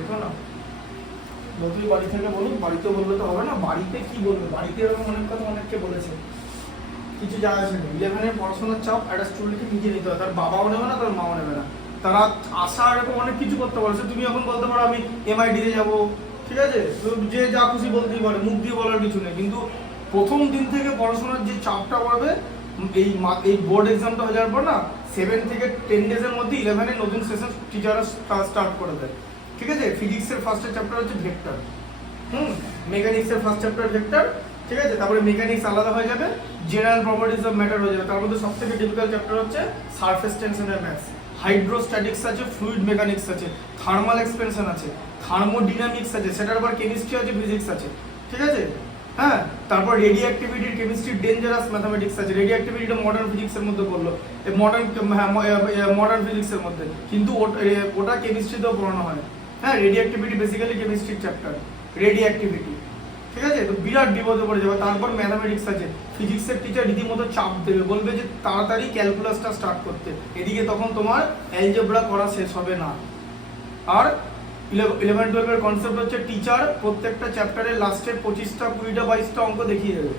দেখো না, যতই বাড়ি থেকে বলুন, বাড়িতে বললে তো হবে না, বাড়িতে কি বলবে, বাড়িতে এরকম অনেক কথা অনেককে বলেছে, কিছু যায় আসে না। 11-এর পড়াশোনার চাপ একটা স্টুডেন্টকে নিজে নিতে হয়, তার বাবাও নেবে না, তার মাও নেবে না, তারা আশা এরকম অনেক কিছু করতে পারছে। তুমি এখন বলতে পারো আমি MIT-তে যাবো, ঠিক আছে, যে যা খুশি বলতেই পারে, মুখ দিয়ে বলার কিছু নেই, কিন্তু প্রথম দিন থেকে পড়াশোনার যে চাপটা পড়বে, এই বোর্ড এক্সামটা হয়ে যাওয়ার পর না 7 থেকে 10 ডেজের মধ্যে 11-এর নতুন সেশন টিচাররা স্টার্ট করে দেয়, ঠিক আছে। ফিজিক্সের ফার্স্টের চ্যাপ্টার হচ্ছে ভেক্টর, মেকানিক্সের ফার্স্ট চ্যাপ্টার ভেক্টর, ঠিক আছে, তারপরে মেকানিক্স আলাদা হয়ে যাবে, জেনারেল প্রপার্টিজ অফ ম্যাটার হয়ে যাবে, তার মধ্যে সবথেকে ডিফিকাল্ট চ্যাপ্টার হচ্ছে সারফেস টেনশন এন্ড ম্যাথস, হাইড্রোস্ট্যাটিক্স আছে, ফ্লুইড মেকানিক্স আছে, থার্মাল এক্সপেনশন আছে, থার্মোডিনামিক্স আছে, সেটার আবার কেমিস্ট্রি আছে, ফিজিক্স আছে, ঠিক আছে। হ্যাঁ, তারপর রেডিও অ্যাক্টিভিটির কেমিস্ট্রি, ডেঞ্জারাস ম্যাথামেটিক্স আছে, রেডিও অ্যাক্টিভিটিটা মডার্ন ফিজিক্সের মধ্যে পড়লো, মডার্ন ফিজিক্সের মধ্যে, কিন্তু ওটা কেমিস্ট্রিতেও পড়ানো হয়। হ্যাঁ, রেডিও অ্যাক্টিভিটি বেসিক্যালি কেমিস্ট্রির চ্যাপ্টার, রেডিও অ্যাক্টিভিটি, ঠিক আছে, তো বিরাট বিপদে পড়ে যাবে। তারপর ম্যাথামেটিক্স আছে, ফিজিক্সের টিচার রীতিমতো চাপ দেবে, বলবে যে তাড়াতাড়ি ক্যালকুলাসটা স্টার্ট করতে, এদিকে তখন তোমার অ্যালজেব্রা করা শেষ হবে না। আর 11-12-এর কনসেপ্ট হচ্ছে টিচার প্রত্যেকটা চ্যাপ্টারের লাস্টের 25টা 20টা 22টা অঙ্ক দেখিয়ে দেবে,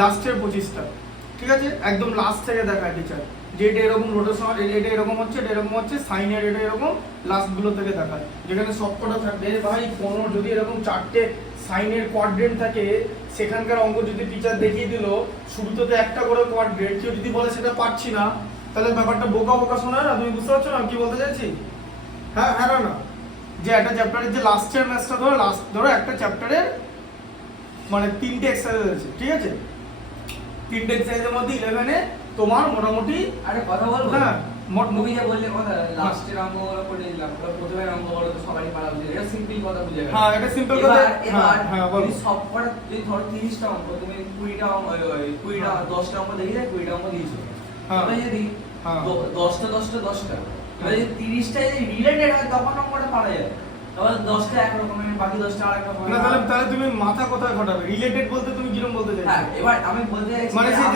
লাস্টের 25টা, ঠিক আছে, একদম লাস্ট থেকে দেখায় টিচার, যে এটা এরকম রোটেশন, এটা এরকম হচ্ছে, এটা এরকম হচ্ছে, সাইনের এটা এরকম, লাস্টগুলো থেকে দেখায়, যেখানে সবকটা থাকবে। ভাই কোনো যদি এরকম 4টে সাইনের কোয়াড্রেন্ট থাকে, সেখানকার অঙ্ক যদি টিচার দেখিয়ে দিল, শুরুতে তো একটা করে কোয়াড্রেন্ট, কেউ যদি বলে সেটা পারছি না, তাহলে ব্যাপারটা বোকা বোকা শোনায় না। তুমি বুঝতে পারছো না কি বলতে চাইছি? হ্যাঁ হ্যাঁ না, যে একটা চ্যাপ্টারের যে লাস্টের ম্যাথটা ধরো একটা চ্যাপ্টারের মানে 3টে এক্সারসাইজ আছে, ঠিক আছে, 3টে এক্সারসাইজের মধ্যে 11-এ তোমার মোটামুটি আরে কথা বলবো, হ্যাঁ তুমি যে বললে কথা লাস্টের অঙ্কগুলো করে দিলাম, প্রথমের অঙ্কগুলো তো সবাই পারা উচিত, এটা সিম্পল কথা বুঝে গেল। হ্যাঁ, এটা সিম্পল কথা। এবার হ্যাঁ বলো, সবকটা যদি ধরো 30টা অঙ্ক, তুমি 20টা 10টা অঙ্ক দেখে 20টা অঙ্ক দিয়েছো, এবার যদি 10টা 10টা 10টা, এবার যদি 30টা যদি রিলেটেড হয় তখন অঙ্কটা পারা যায়। তাহলে 10টা এক রকমের, বাকি 10টা আরেক রকমের। না তাহলে তুমি মাথা কোথায় ঘটাবে? রিলেটেড বলতে তুমি কিরকম বলতে চাইছো? হ্যাঁ, এবার আমি বলতে চাইছি মানে সেই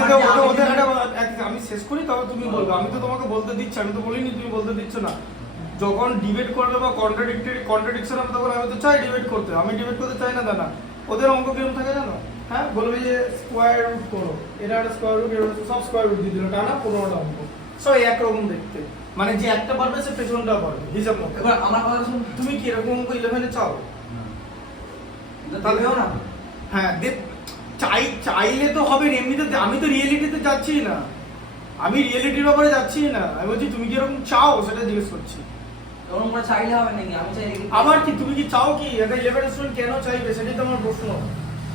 যে আমি শেষ করি, তবে তুমি বলবে, আমি তো তোমাকে বলতে দিচ্ছি, আমি তো বলিনি তুমি বলতে দিচ্ছ না। যখন ডিবেট করবে বা কন্ট্রাডিকশন হবে, তখন আমি তো চাই ডিবেট করতে, আমি ডিবেট করতে চাই না, না ওদের অঙ্ক কিরকম থাকে জানো? হ্যাঁ, বলবে যে স্কোয়ার রুট করো, এটা একটা স্কোয়ার রুট, এটা সব স্কোয়ার রুট দিয়ে দিল, টানা 15টা অঙ্ক, সব একরকম দেখতে, মানে যে একটা পারবে সে পেছনটা পারবে হিসাব মতো। এবার আমার কথা শুন, তুমি কি এরকম অঙ্ক 11-এ চাও? তাহলেও না। হ্যাঁ, চাইলে তো হবে, এমনিতে আমি তো রিয়েলিটিতে যাচ্ছি না, আমি রিয়েলিটির ব্যাপারে যাচ্ছি না, আমি বলছি তুমি কি এরকম চাও সেটা জিজ্ঞেস করছি। ওরকম করে চাইলে হবে নাকি? আমি চাই আবার কি তুমি কি চাও কি একটা 11 স্টুডেন্ট কেন চাইবে, সেটাই তো আমার প্রশ্ন।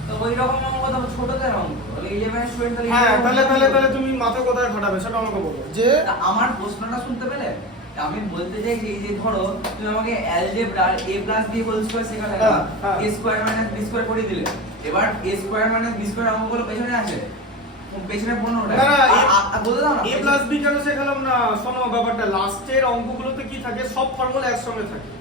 তো ওই রকম অঙ্ক তো ছোটদের অঙ্ক, 11 স্টুডেন্ট তাহলে হ্যাঁ, তাহলে তুমি মাথা কোথায় খাটাবে সেটা আমাকে বলো। যে আমার প্রশ্নটা শুনতে পেলে, আমি বলতে চাইছি যে ধরো তুমি আমাকে algebra a + b whole square শেখালে, a স্কয়ার - b স্কয়ার করে দিলে, এবার a স্কয়ার - b স্কয়ার অঙ্কগুলো পেছনে আছে, পেছনে 15টা, বলতে দাও না a + b কেন শেখালাম না? শোনো, ব্যাপারটা লাস্টের অঙ্কগুলোতে কি থাকে, সব ফর্মুলা একসঙ্গে থাকে,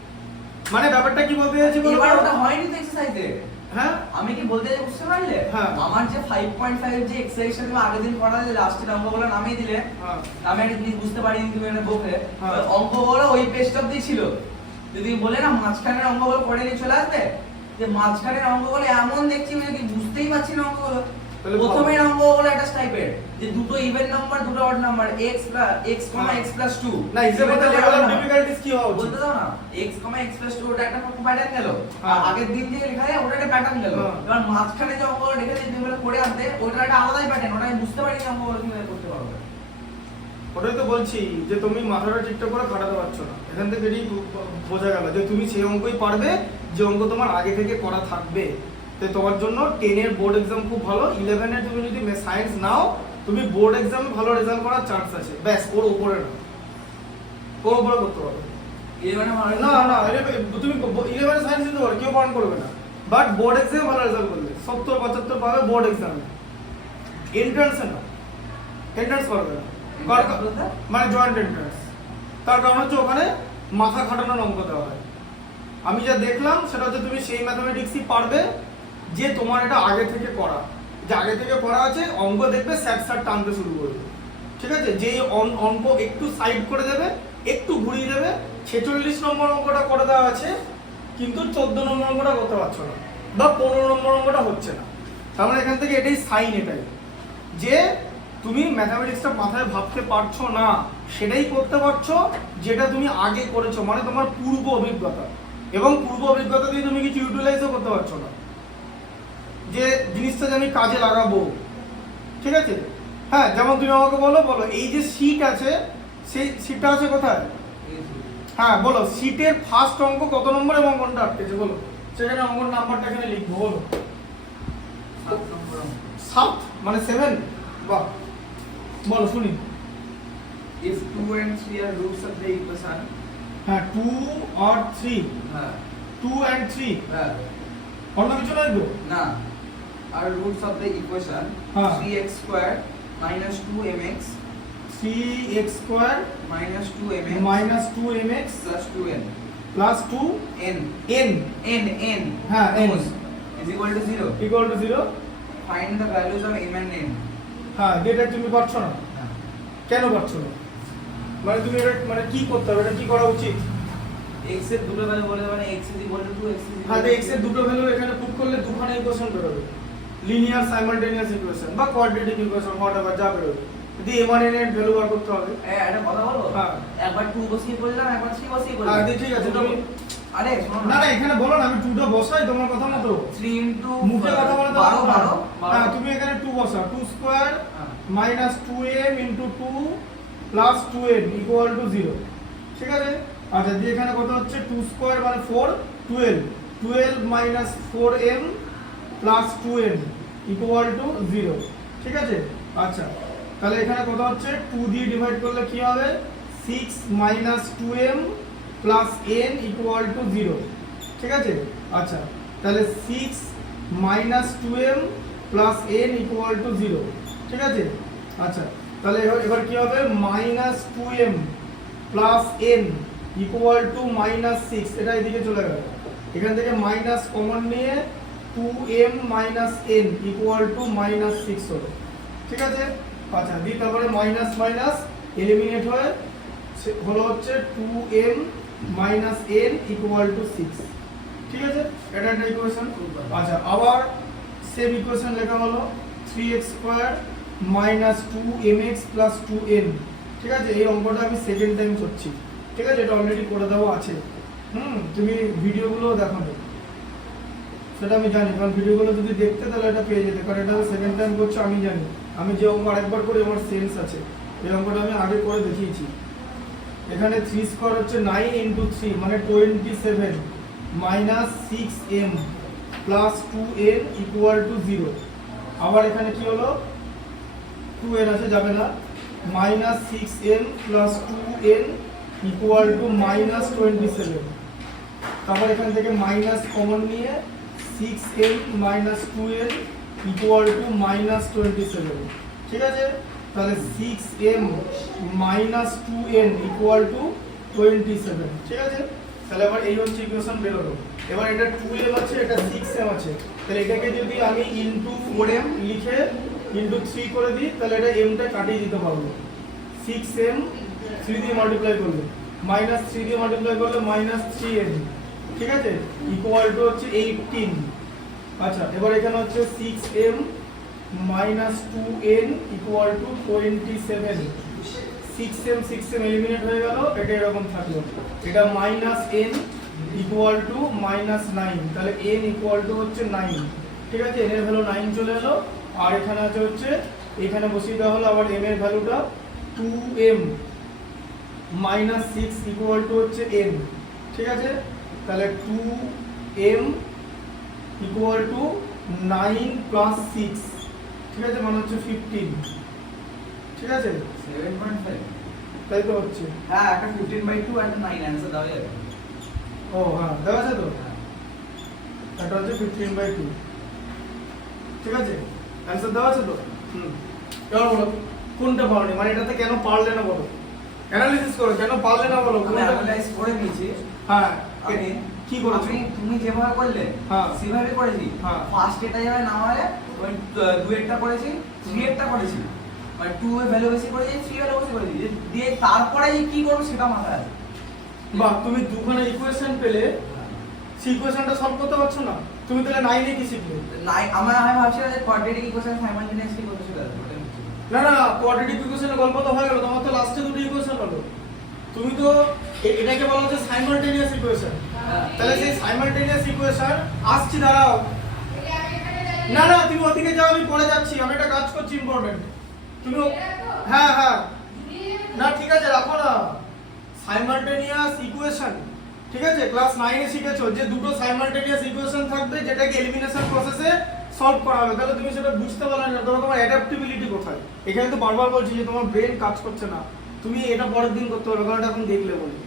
মানে ব্যাপারটা কি বলতে চাইছি বলো। এবার ওটা হয়নি তো এক্সারসাইজে। হ্যাঁ, আমি কি বলতে চাই বুঝতে পারলে? হ্যাঁ, আমার যে 5.5 যে এক্সারসাইজটা তুমি আগের দিন পড়ালে, লাস্টের অঙ্কগুলো নামিয়ে দিলে, আমি একটা জিনিস বুঝতে পারিনি, তুমি এটা বকে অঙ্কগুলো ওই পেজটা অবধি ছিল, যদি বলে না মাঝখানের অঙ্কগুলো পড়ে নিয়ে চলে আসবে, যে মাঝখানের অঙ্কগুলো এমন দেখছি মানে কি বুঝতেই পারছি না অঙ্কগুলো। প্রথমের অঙ্কগুলো একটা টাইপের, যে দুটো ইভেন নাম্বার দুটো অড নাম্বার, x, x, 2 না হিসাবে তো লেভেল অফ ডিফিকাল্টিস কি হবে বলতে দাও না, x, x, 2 ওটা একটা প্যাটার্ন গেল, আর আগের দিন যে লেখা যায় ওটা একটা প্যাটার্ন গেল, এবার মাঝখানে যে অঙ্কগুলো লিখেছে তুমি বলে করে আনতে, ওটা একটা আলাদাই প্যাটার্ন, ওটা আমি বুঝতে পারিনি অঙ্কগুলো কিভাবে করতে পারবে। ওটাই তো বলছি যে তুমি মাথাটা ঠিকঠাক করে খাটাতে পারছো না, এখান থেকে বোঝা গেল যে তুমি সেই অঙ্কই পারবে যে অঙ্ক তোমার আগে থেকে করা থাকবে। তো তোমার জন্য 10-এর বোর্ড এক্সাম খুব ভালো, 11-এ তুমি যদি সায়েন্স নাও, তুমি বোর্ড এক্সামে ভালো রেজাল্ট করার চান্স আছে, ব্যাস ওর উপরে না, ওর উপরে করতে পারবে। 11-এ ভালো না তুমি 11-এ সায়েন্স নিতে পারো, কেউ বারণ করবে না, বাট বোর্ড এক্সামে ভালো রেজাল্ট করবে 70-75 পাবে বোর্ড এক্সামে, এন্ট্রান্সে না, এন্ট্রান্স করবে না, মানে জয়েন্ট এন্ট্রান্স। তার কারণ হচ্ছে ওখানে মাথা খাটানোর অঙ্ক দেওয়া হয়। আমি যা দেখলাম সেটা হচ্ছে তুমি সেই ম্যাথমেটিক্সই পারবে যে তোমার এটা আগে থেকে করা, যে আগে থেকে করা আছে, অঙ্ক দেখবে স্যাট টানতে শুরু করবে, ঠিক আছে, যেই অঙ্ক একটু সাইড করে দেবে, একটু ঘুরিয়ে দেবে, 46 নম্বর অঙ্কটা করে দেওয়া আছে, কিন্তু 14 নম্বর অঙ্কটা করতে পারছো না বা 15 নম্বর অঙ্কটা হচ্ছে না। তার মানে এখান থেকে এটাই সাইন, এটাই যে তুমি ম্যাথামেটিক্সটা মাথায় ভাবতে পারছো না, সেটাই করতে পারছো যেটা তুমি আগে করেছো, মানে তোমার পূর্ব অভিজ্ঞতা, এবং পূর্ব অভিজ্ঞতা দিয়ে তুমি কিছু ইউটিলাইজও করতে পারছো না, যে জিনিসটা যে আমি কাজে লাগাবো। ঠিক আছে, হ্যাঁ, যেমন তুমি আমাকে বলো এই যে শীট আছে, সেই শীটটা আছে কোথায়? হ্যাঁ বলো, শীটের ফার্স্ট অঙ্ক কত নম্বর এবং কোনটা আটকেছে বলো, সেখানে অঙ্কর নাম্বারটা এখানে লিখবো, বলো। 7 মানে 7, বাহ, বলো শুনি। If 2 and 3 are roots of the equation, হ্যাঁ 2 or 3, হ্যাঁ 2 and 3, হ্যাঁ অন্য কিছু লাগবে না, are roots of the equation হ্যাঁ 3x squared minus 2mx 3x square minus 2mx minus 2mx plus 2n plus 2 n n n হ্যাঁ n is equal to 0. equal to 0। Find the values of m and n. হ্যাঁ, এটা তুমি পারছো না, কেন পারছো না? মানে তুমি এটা মানে কি করতে হবে, এটা কি করা উচিত? x এর দুটো ভ্যালু বলে মানে x is equal to 2 x is হ্যাঁ, equal x এর দুটো ভ্যালু এখানে পুট করলে দুখানে ইকুয়েশন বের হবে, লিনিয়ার সাইমালটেনিয়াস ইকুয়েশন বা কোয়াড্রেটিক ইকুয়েশন, হোয়াটএভার যা বের হবে, যদি m1 n এর ভ্যালু বার করতে হবে। একটা কথা বলো, হ্যাঁ একবার 2 বসিয়ে বললাম, একবার 3 বসিয়ে বললাম। হ্যাঁ ঠিক আছে, তুমি আরে শোনো না না এখানে বলো না, আমি 2টা বসাই তোমার কথা মতো, 3 into মুখে কথা বলে তো 12 হ্যাঁ, তুমি এখানে 2 বসাও, 2 square minus 2m into 2 plus 2n equal to 0। ঠিক আছে, আচ্ছা দিয়ে এখানে কত হচ্ছে 2 স্কয়ার মানে 4, 12 minus 4m plus 2n equal to 0। ঠিক আছে, আচ্ছা তাহলে এখানে কত হচ্ছে 2 দিয়ে ডিভাইড করলে কি হবে 6 minus 2m plus n equal to 0। ঠিক আছে, আচ্ছা তাহলে 6 minus 2m plus n equal to 0। ঠিক আছে, আচ্ছা তাহলে এবার কি হবে minus 2m plus n equal to minus 6, এটা এদিকে চলে গেল, এখান থেকে মাইনাস কমন নিয়ে 2m minus n equal to minus 6 হলো। ঠিক আছে, আচ্ছা দিয়ে তারপরে মাইনাস মাইনাস এলিমিনেট হয়ে হলো হচ্ছে 2m minus n equal to 6। ঠিক আছে, এটা একটা ইকুয়েশন। আচ্ছা আবার সেম ইকুয়েশন লেখা হলো 3x square minus 2mx plus 2n। ঠিক আছে, এই অঙ্কটা আমি সেকেন্ড টাইম করছি। ঠিক আছে, এটা অলরেডি করে দেওয়া আছে, তুমি ভিডিওগুলো দেখো না, সেটা আমি জানি, কারণ ভিডিওগুলো যদি দেখতে তাহলে এটা পেয়ে যেতে, কারণ এটা আমি সেকেন্ড টাইম করছি, আমি জানি। আমি যে অঙ্ক আরেকবার করি আমার সেন্স আছে, এই অঙ্কটা আমি আগে করে দেখিয়েছি। এখানে 3 স্কয়ার হচ্ছে 9 into 3 মানে 27 minus 6m plus 2n equal to 0। আবার এখানে কি হলো 2n আছে যাবে না, minus 6m plus 2n equal to minus 27। তারপর এখান থেকে মাইনাস কমন নিয়ে 6m minus 2n equal to minus 27। ঠিক আছে, তাহলে 6m minus 2n equal to 27। ঠিক আছে, তাহলে এবার এই হচ্ছে ইকুয়েশন বের হলো। এবার এটা 2m আছে, এটা 6m আছে, তাহলে এটাকে যদি আমি ইনটু 4m লিখে ইনটু 3 করে দিই, তাহলে এটা m টা কাটিয়ে দিতে পারবো। 6m 3 দিয়ে মাল্টিপ্লাই করলে মাইনাস 3 দিয়ে মাল্টিপ্লাই করলে মাইনাস 3m। ঠিক আছে, ইকুয়াল টু হচ্ছে 18। আচ্ছা এবার এখানে হচ্ছে 6m minus 2n equal to 27। 6m eliminate হয়ে গেল, এটা এরকম থাকলো, এটা minus n equal to minus 9, তাহলে n equal to হচ্ছে 9। ঠিক আছে, n এর ভ্যালু 9 চলে এলো, আর এখানে আছে হচ্ছে এখানে বসিয়ে দেওয়া হলো আবার m এর ভ্যালুটা 2m minus 6 equal to হচ্ছে n। ঠিক আছে, তাহলে 2m equal to 9 plus 6। ঠিক আছে, মানে হচ্ছে 15। ঠিক আছে, 7.5 তাই তো হচ্ছে। হ্যাঁ, একটা 15/2 আর একটা 9 অ্যানসার দাও যাবে। ও হ্যাঁ দেওয়া আছে তো, এটা হচ্ছে 15/2। ঠিক আছে, অ্যানসার দেওয়া আছে তো। এবার বলো কোনটা পারোনি, মানে এটাতে কেন পারলে না বলো, অ্যানালিসিস করো কেন পারলে না বলো। আমি অ্যানালাইজ করে নিয়েছি। হ্যাঁ, আমি কি করেছো? তুমি যেভাবে করলে হ্যাঁ সেভাবে করেছি। হ্যাঁ, ফার্স্ট এটা যাবে না হলে ওই 2 এরটা করেছি, 3 এরটা করেছি, মানে 2 এর ভ্যালু বেশি করেছি, 3 এর ভ্যালু বেশি করেছি, দিয়ে তারপরে কি করব সেটা মাথায় আছে। বাহ, তুমি দুখানা ইকুয়েশন পেলে, ইকুয়েশনটা সলভ করতে পারছো না, তুমি তাহলে 9 এ কি শিখলে? আমি ভাবছিলাম যে কোয়াড্রেটিক ইকুয়েশন সাইমালটেনিয়াসলি করতে শিখতে হবে। না না, কোয়াড্রেটিক ইকুয়েশনের গল্প তো হয়ে গেল, তোমার তো লাস্টে দুটো ইকুয়েশন হলো। তুমি তো এটাকে বলা হচ্ছে সাইমালটেনিয়াস ইকুয়েশন। তাহলে সেই সাইমালটেনিয়াস ইকুয়েশন আসছি, দাঁড়াও। না না, তুমি ওদিকে যাও, আমি পরে যাচ্ছি, আমি একটা কাজ করছি ইম্পর্টেন্ট। তুমি হ্যাঁ হ্যাঁ, না ঠিক আছে, রাখো না। সাইমালটেনিয়াস ইকুয়েশন, ঠিক আছে, ক্লাস 9 এ শিখেছো যে দুটো সাইমালটেনিয়াস ইকুয়েশন থাকবে যেটাকে এলিমিনেশন প্রসেসে সলভ করা হবে। তাহলে তুমি সেটা বুঝতে পারলে না, তোমার অ্যাডাপ্টিবিলিটি কোথায়? এখানে তো বারবার বলছি যে তোমার ব্রেন কাজ করছে না, তুমি এটা পরের দিন করতে পারবে, কারণ এটা এখন দেখলে বলি।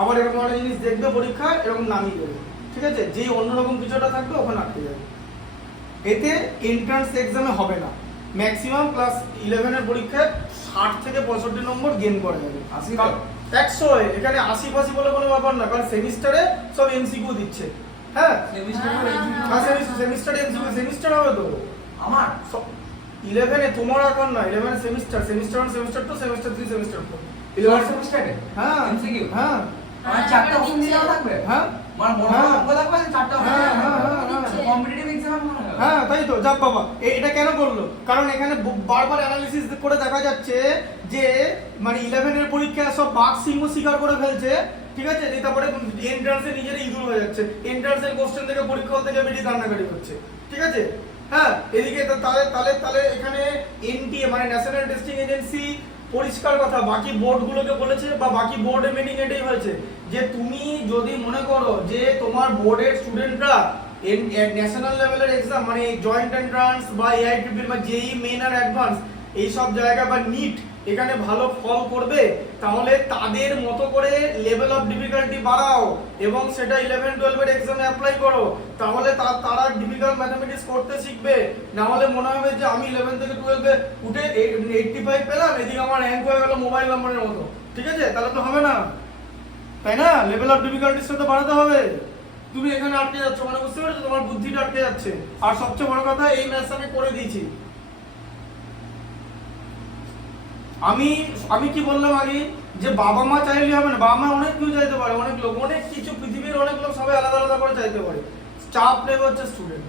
আবার এরকম একটা জিনিস দেখবে পরীক্ষা, এরকম নামিয়ে দেবে, ঠিক আছে, যেই অন্যরকম কিছুটা থাকবে ওখানে আটকে যাবে। এতে এন্ট্রান্স এক্সামে হবে না, ম্যাক্সিমাম ক্লাস 11 এর পরীক্ষায় 60 থেকে 65 নম্বর গেইন করা যাবে। 100 এখানে 80 বলে কোনো ব্যাপার না, কারণ সেমিস্টারে সব এমসিকিউ দিচ্ছে। হ্যাঁ, সেমিস্টারে এমসিকিউ সেমিস্টার হবে তো আমার 11 এ, তোমার এখন না, 11 সেমিস্টার 1 সেমিস্টার 2 সেমিস্টার 3 সেমিস্টার 4 11 সেমিস্টারে হ্যাঁ এমসিকিউ। হ্যাঁ, আমার চারটা অপশন দেওয়া থাকবে। হ্যাঁ আমার বড় অঙ্ক থাকবে, চারটা অপশন কম্পিটিটিভ এক্সাম মনে হয়। হ্যাঁ, তাই তো। যাক বাবা, এটা কেন করলো? কারণ এখানে বারবার অ্যানালিসিস করে দেখা যাচ্ছে যে মানে 11 এর পরীক্ষায় সব বাগ সিংহ স্বীকার করে ফেলছে, ঠিক আছে, যে তারপরে এন্ট্রান্সে নিজেরা ইঁদুর হয়ে যাচ্ছে, এন্ট্রান্সের কোশ্চেন থেকে পরীক্ষা হল থেকে বেরিয়ে কান্নাকাটি করছে, ঠিক আছে। হ্যাঁ, এদিকে তাহলে এখানে এনটিএ মানে ন্যাশনাল টেস্টিং এজেন্সি পরিষ্কার কথা বাকি বোর্ডগুলোকে বলেছে, বা বাকি বোর্ডের মিটিং এটাই হয়েছে যে তুমি যদি মনে করো যে তোমার বোর্ডের স্টুডেন্টরা ন্যাশনাল লেভেলের এক্সাম মানে জয়েন্ট এন্ট্রান্স বা এআইটিপি বা জেই মেইন আর অ্যাডভান্স এই সব জায়গা বা নিট এখানে ভালো ফল করবে, তাহলে তাদের মতো করে লেভেল অফ ডিফিকাল্টি বাড়াও এবং সেটা 11-12 এর এক্সামে অ্যাপ্লাই করো, তাহলে তারা ডিফিকাল্ট ম্যাথমেটিক্স করতে শিখবে। না হলে মনে হবে যে আমি 11 থেকে 12 এ উঠে 85 পেলাম, এদিকে আমার র্যাঙ্ক হয়ে গেল মোবাইল নাম্বারের মতো, ঠিক আছে, তাহলে তো হবে না, তাই না? লেভেল অফ ডিফিকাল্টির সাথে বাড়াতে হবে। তুমি এখানে আটকে যাচ্ছ, মানে বুঝতে পেরেছো, তোমার বুদ্ধিটা আটকে যাচ্ছে। আর সবচেয়ে বড় কথা, এই ম্যাথস আমি করে দিয়েছি। আমি কি বললাম আগে যে বাবা মা চাইলে হবে না, বাবা মা অনেক কিছু চাইতে পারে, অনেক লোক অনেক কিছু, পৃথিবীর অনেক লোক সবাই আলাদা আলাদা করে চাইতে পারে। চাপ নেবে হচ্ছে স্টুডেন্ট।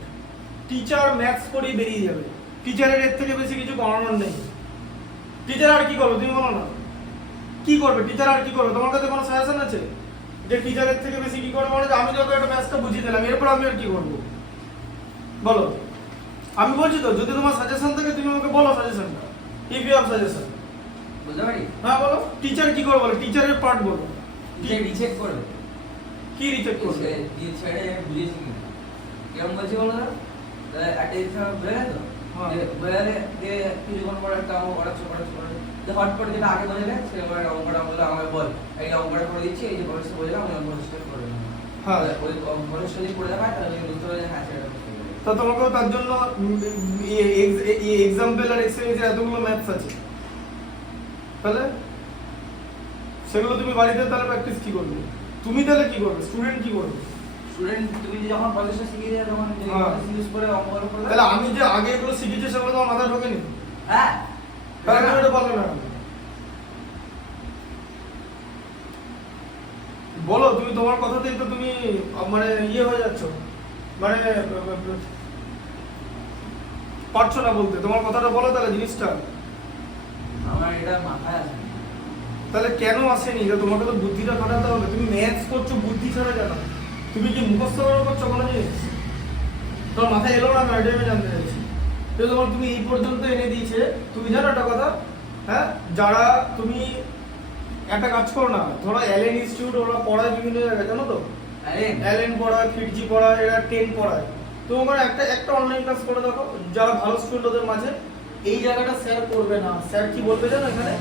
টিচার ম্যাথস করেই বেরিয়ে যাবে, টিচারের এর থেকে বেশি কিছু করানোর নেই। টিচার আর কি করবে তুমি বলো না, কি করবে টিচার, আর কি করবে? তোমার কাছে কোনো সাজেশন আছে যে টিচারের থেকে বেশি কি করবে? মানে আমি যত একটা ম্যাথসটা বুঝিয়ে দিলাম, এরপর আমি আর কি করবো বলো? আমি বলছি তো, যদি তোমার সাজেশন থাকে তুমি আমাকে বলো সাজেশনটা, ইফ ইউ হ্যাভ সাজেশন। বুঝতে পারি? হ্যাঁ বলো, টিচার কি করবে বলো, টিচারের পার্ট বলো। টিচার রিচেক করবে। কি রিচেক করবে? টিচারে বুঝিয়েছি কি কেমন বলছি বলো তো, একটা এক্সাম হয়ে গেল, বলে যে কিছুক্ষণ পরে একটা অঙ্ক করাচ্ছে যে হটপট যেটা আগে বোঝালে সে আমার অঙ্কটা বলে আমাকে বল, এই অঙ্কটা করে দিচ্ছি, এই যে ভবিষ্যৎ বোঝালাম আমি ভবিষ্যৎ করে দেবো। হ্যাঁ, ওই ভবিষ্যৎ যদি করে দেওয়া হয় তাহলে বুঝতে পারবে হ্যাঁ সেটা। তো তোমাকেও তার জন্য এক্সাম্পল আর এক্সপেরিয়েন্সের এতগুলো ম্যাথস আছে, তাহলে সেগুলো তুমি বাড়িতে তাহলে প্র্যাকটিস কি করবে? তুমি তাহলে কি করবে? স্টুডেন্ট কি করবে? স্টুডেন্ট তুমি যখন প্রসেসটা শিখিয়ে দেয় তখন ইউজ করে অঙ্কগুলো করে। তাহলে আমি যে আগে এগুলো শিখেছি সেগুলো তোমার মাথায় ঢোকেনি? হ্যাঁ, তাহলে তুমি এটা বললে না বলো, তুমি তোমার কথাতেই তো তুমি মানে ইয়ে হয়ে যাচ্ছ, মানে পারছো না বলতে, তোমার কথাটা বলো তাহলে জিনিসটা। আমার এটা মাথায় আছে। তাহলে কেন আসেনি? তোমাকে তো বুদ্ধিটা খাটাতে হবে। তুমি ম্যাথস করছো বুদ্ধি ছাড়া, জানো তুমি কি মুখস্থ করছো কোনো জিনিস? তোমার মাথায় এলো না, আমি আইডিয়া জানতে চাইছি। তো তোমার তুমি এই পর্যন্ত এনে দিয়েছে, তুমি জানো একটা কথা, হ্যাঁ, যারা তুমি একটা কাজ করো না, ধরো অ্যালেন ইনস্টিটিউট ওরা পড়ায় বিভিন্ন জায়গায়, জানো তো, অ্যালেন পড়ায়, ফিটজি পড়ায়, এরা 10 পড়ায়। তো তোমরা একটা অনলাইন ক্লাস করে দেখো, যারা ভালো স্টুডেন্ট ওদের মাঝে এই জায়গাটা স্যার করবে না। স্যার কি বলবে জানো এখানে?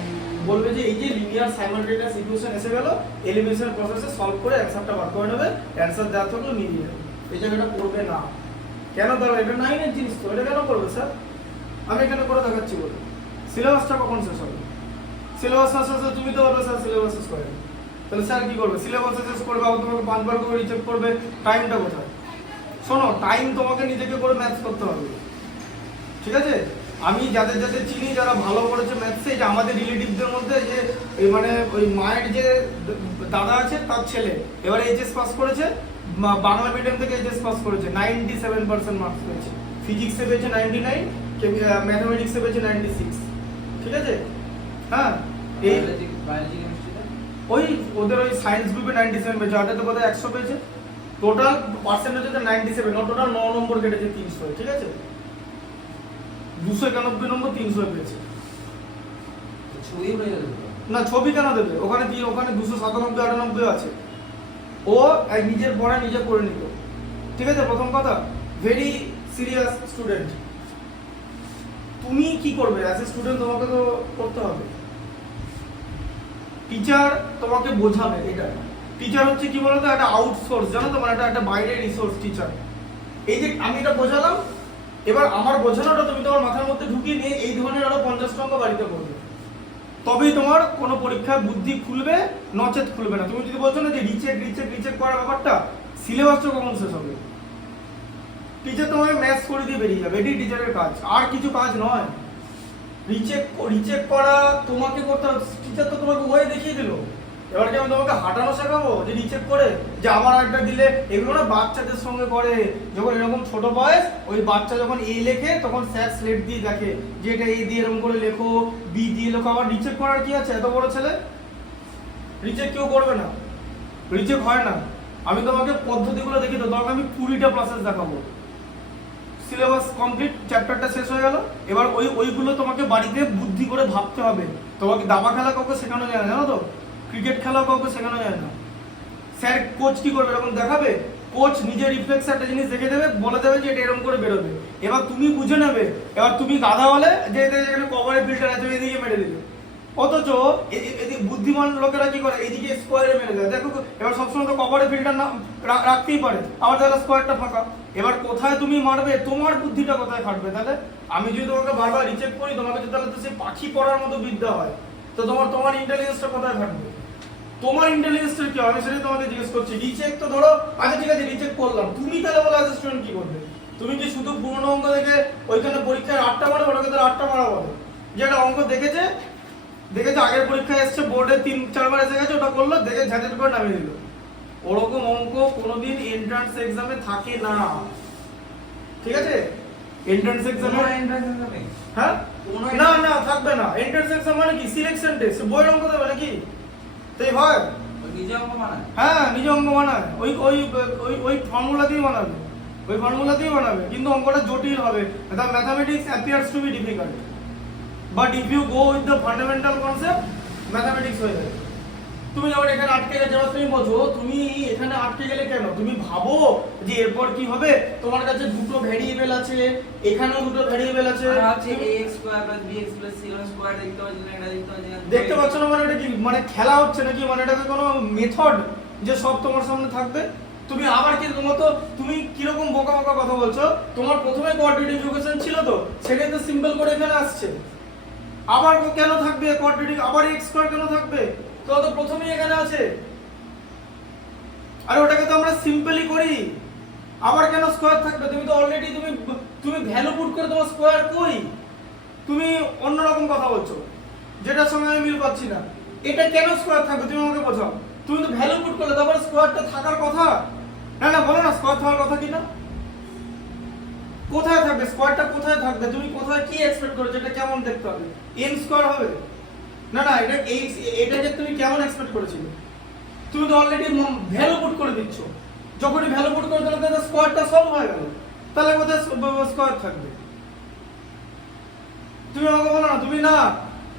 বলবে যে এই যে লিনিয়ার সাইমালটেনিয়াস ইকুয়েশন এসে গেল, এলিমিনেশন প্রসেসে সলভ করে অ্যানসারটা বার করে নেবে, অ্যানসার দেওয়া থাকলে নিয়ে যাবে। এই জায়গাটা করবে না। কেন? ধরো এটা 9 এর জিনিস তো, এটা কেন করবে স্যার? আমি এখানে করে দেখাচ্ছি বলে। সিলেবাসটা কখন শেষ হবে? সিলেবাস শেষ হচ্ছে তুমি তো বলবে স্যার সিলেবাস শেষ করে। তাহলে স্যার কি করবে? সিলেবাস শেষ করবে, আবার তোমাকে 5 বার করে রিচেক করবে, টাইমটা কোথায়? শোনো, টাইম তোমাকে নিজেকে করে ম্যাথস করতে হবে, ঠিক আছে? আমি যাদের যাদের চিনি যারা ভালো করেছে ম্যাথসে, যে আমাদের রিলেটিভদের মধ্যে যে মানে ওই মায়ের যে দাদা আছে তার ছেলে এবারে এইচএস পাস করেছে, বাংলা মিডিয়াম থেকে এইচএস পাস করেছে 97% মার্কস পেয়েছে, ফিজিক্সে পেয়েছে 99, ম্যাথমেটিক্সে পেয়েছে 96। ঠিক আছে? হ্যাঁ, এই বায়োলজি কেমিস্ট্রিতে ওই ওদের ওই সায়েন্স গ্রুপে 97 পেয়েছে, ওটাতে বোধহয় 100 পেয়েছে। টোটাল পার্সেন্টেজ হচ্ছে 97, টোটাল 9 নম্বর কেটেছে 300। ঠিক আছে? 291 নম্বর 300 পেয়েছে। ছবি হয়ে গেল না, ছবি কেন দেবে? ওখানে 297 98 আছে। ও নিজের পড়া নিজে করে নিত। ঠিক আছে? প্রথম কথা, ভেরি সিরিয়াস স্টুডেন্ট। তুমি কি করবে অ্যাজ এ স্টুডেন্ট? তোমাকে তো করতে হবে। টিচার তোমাকে বোঝাবে, এটা টিচার হচ্ছে কি বলতো, একটা আউটসোর্স, জানো তো, মানে একটা বাইরের রিসোর্স টিচার। এই যে আমি এটা বোঝালাম, এবার আমার বোঝানোটা তুমি তোমার মাথার মধ্যে ঢুকিয়ে নিয়ে এই ধরনের আরো 50 অঙ্ক বাড়িতে করবে, তবেই তোমার কোনো পরীক্ষায় বুদ্ধি খুলবে, নচেত খুলবে না। তুমি যদি বলছো না যে রিচেক করার ব্যাপারটা, সিলেবাসটা কখন শেষ হবে? টিচার তোমাকে ম্যাথস করে দিয়ে বেরিয়ে যাবে, এটাই টিচারের কাজ, আর কিছু কাজ নয়। রিচেক করা তোমাকে করতে হবে, টিচার তো তোমাকে ওয়ে দেখিয়ে দিল। এবার কি আমি তোমাকে হাঁটানো শেখাবো যে রিচেক করে, যে আবার একটা দিলে? এগুলো না বাচ্চাদের সঙ্গে করে, যখন এরকম ছোট বয়স, ওই বাচ্চা যখন এ লেখে তখন স্যার স্লেট দিয়ে দেখে যে এটা এ দিয়ে এরকম করে লেখো, বি দিয়ে লেখো। আবার রিচেক করার কি আছে? এত বড় ছেলে রিচেক কেউ করবে না, রিচেক হয় না। আমি তোমাকে পদ্ধতিগুলো দেখি তো, তোমাকে আমি 20টা প্রসেস দেখাবো। সিলেবাস কমপ্লিট, চ্যাপ্টারটা শেষ হয়ে গেল। এবার ওইগুলো তোমাকে বাড়িতে বুদ্ধি করে ভাবতে হবে। তোমাকে দাবা খেলা কাউকে শেখানো যায় না, জানো তো? ক্রিকেট খেলা কাউকে শেখানো যায় না। স্যার কোচ কি করবে? এরকম দেখাবে? কোচ নিজের রিফ্লেক্স একটা জিনিস দেখে দেবে, বলে দেবে যে এটা এরকম করে বেরোবে। এবার তুমি বুঝে নেবে। এবার তুমি গাধা বলে যে এখানে কভারে ফিল্টার আছে, এদিকে মেরে দিবে। অথচ এদিকে বুদ্ধিমান লোকেরা কি করে? এইদিকে স্কোয়ারে মেরে দেয়। দেখো, এবার সবসময় তো কভারে ফিল্টার না রাখতেই পারে, আবার তাহলে স্কোয়ারটা ফাঁকা। এবার কোথায় তুমি মারবে? তোমার বুদ্ধিটা কোথায় খাটবে? তাহলে আমি যদি তোমাকে বারবার রিচেক করি, তোমাকে যদি তাহলে তো সেই পাখি পড়ার মতো বিদ্যা হয়, তো তোমার ইন্টেলিজেন্সটা কোথায় খাটবে? তোমার ইন্টেলিজেন্সটা কি? আমি সেটাই তোমাকে জিজ্ঞেস করছি। রিচেক তো ধরো, আচ্ছা ঠিক আছে, রিচেক করলাম, তুমি তাহলে বলো অ্যাজ এ স্টুডেন্ট কি করবে? তুমি কি শুধু পুরনো অঙ্ক দেখে ওইখানে পরীক্ষায় 8টা মারো? ওটাকে তাহলে 8টা মারা বলে। যে একটা অঙ্ক দেখেছে আগের পরীক্ষায় এসছে, বোর্ডে 3-4 বার এসে গেছে, ওটা করলো, দেখে ঝাঁঝাট করে নামিয়ে দিল। ওরকম অঙ্ক কোনোদিন এন্ট্রান্স এক্সামে থাকে না। ঠিক আছে? এন্ট্রান্স এক্সামে হ্যাঁ না থাকবে না। এন্ট্রান্স এক্সাম মানে কি? Selection test. বইয়ের অঙ্ক দেবে নাকি? তাই হয়? নিজে অঙ্ক বানায়। হ্যাঁ, নিজে অঙ্ক বানায়। ওই ফর্মুলা দিয়ে বানাবে, কিন্তু অঙ্কটা জটিল হবে। The mathematics appears to be difficult, but if you go with the fundamental concept, mathematics হয়ে যাবে। তুমি যখন এখানে আটকে গেছো, তুমি বোঝো তুমি এখানে আটকে গেলে কেন? তুমি ভাবো যে এরপর কি হবে। তোমার কাছে দুটো ভ্যারিয়েবল আছে, এখানেও দুটো ভ্যারিয়েবল আছে, দেখতে পাচ্ছ না? মানে এটা কি, মানে খেলা হচ্ছে নাকি? মানে এটাকে কোনো মেথড যে সব তোমার সামনে থাকবে? তুমি আবার কি তুমি কিরকম বোকা কথা বলছো? তোমার প্রথমে কোয়াড্রেটিক ইকুয়েশন ছিল, তো সেটাই তো সিম্পল করে এখানে আসছে। আবার কেন থাকবে কোয়াড্রেটিক? আবার x স্কয়ার কেন থাকবে? তো প্রথমেই এখানে আছে। আর ওটাকে তো আমরা সিম্পলি করি, আবার কেন স্কয়ার থাকবে? তুমি তো অলরেডি তুমি ভ্যালু পুট করে তোমার স্কয়ার কই? তুমি অন্য রকম কথা বলছো, যেটার সঙ্গে আমি মিল পাচ্ছি না। এটা কেন স্কয়ার থাকবে? তুমি আমাকে বোঝাও। তুমি তো ভ্যালু পুট করলে, তারপর স্কয়ারটা থাকার কথা না বলো না, স্কয়ার থাকার কথা কি না? কোথায় থাকবে স্কয়ারটা? কোথায় থাকবে? তুমি কোথায় কি এক্সপেক্ট করছো? এটা কেমন দেখতে হবে? n স্কয়ার হবে না? এটাকে তুমি কেমন এক্সপেক্ট করেছিলে? তুমি তো অলরেডি ভ্যালু পুট করে দিচ্ছ। যখনই ভ্যালু পুট করে দিলে তাহলে স্কয়ারটা সলভ হয়ে গেল, তাহলে কোথায় স্কয়ার থাকবে? তুমি আমাকে বলো না।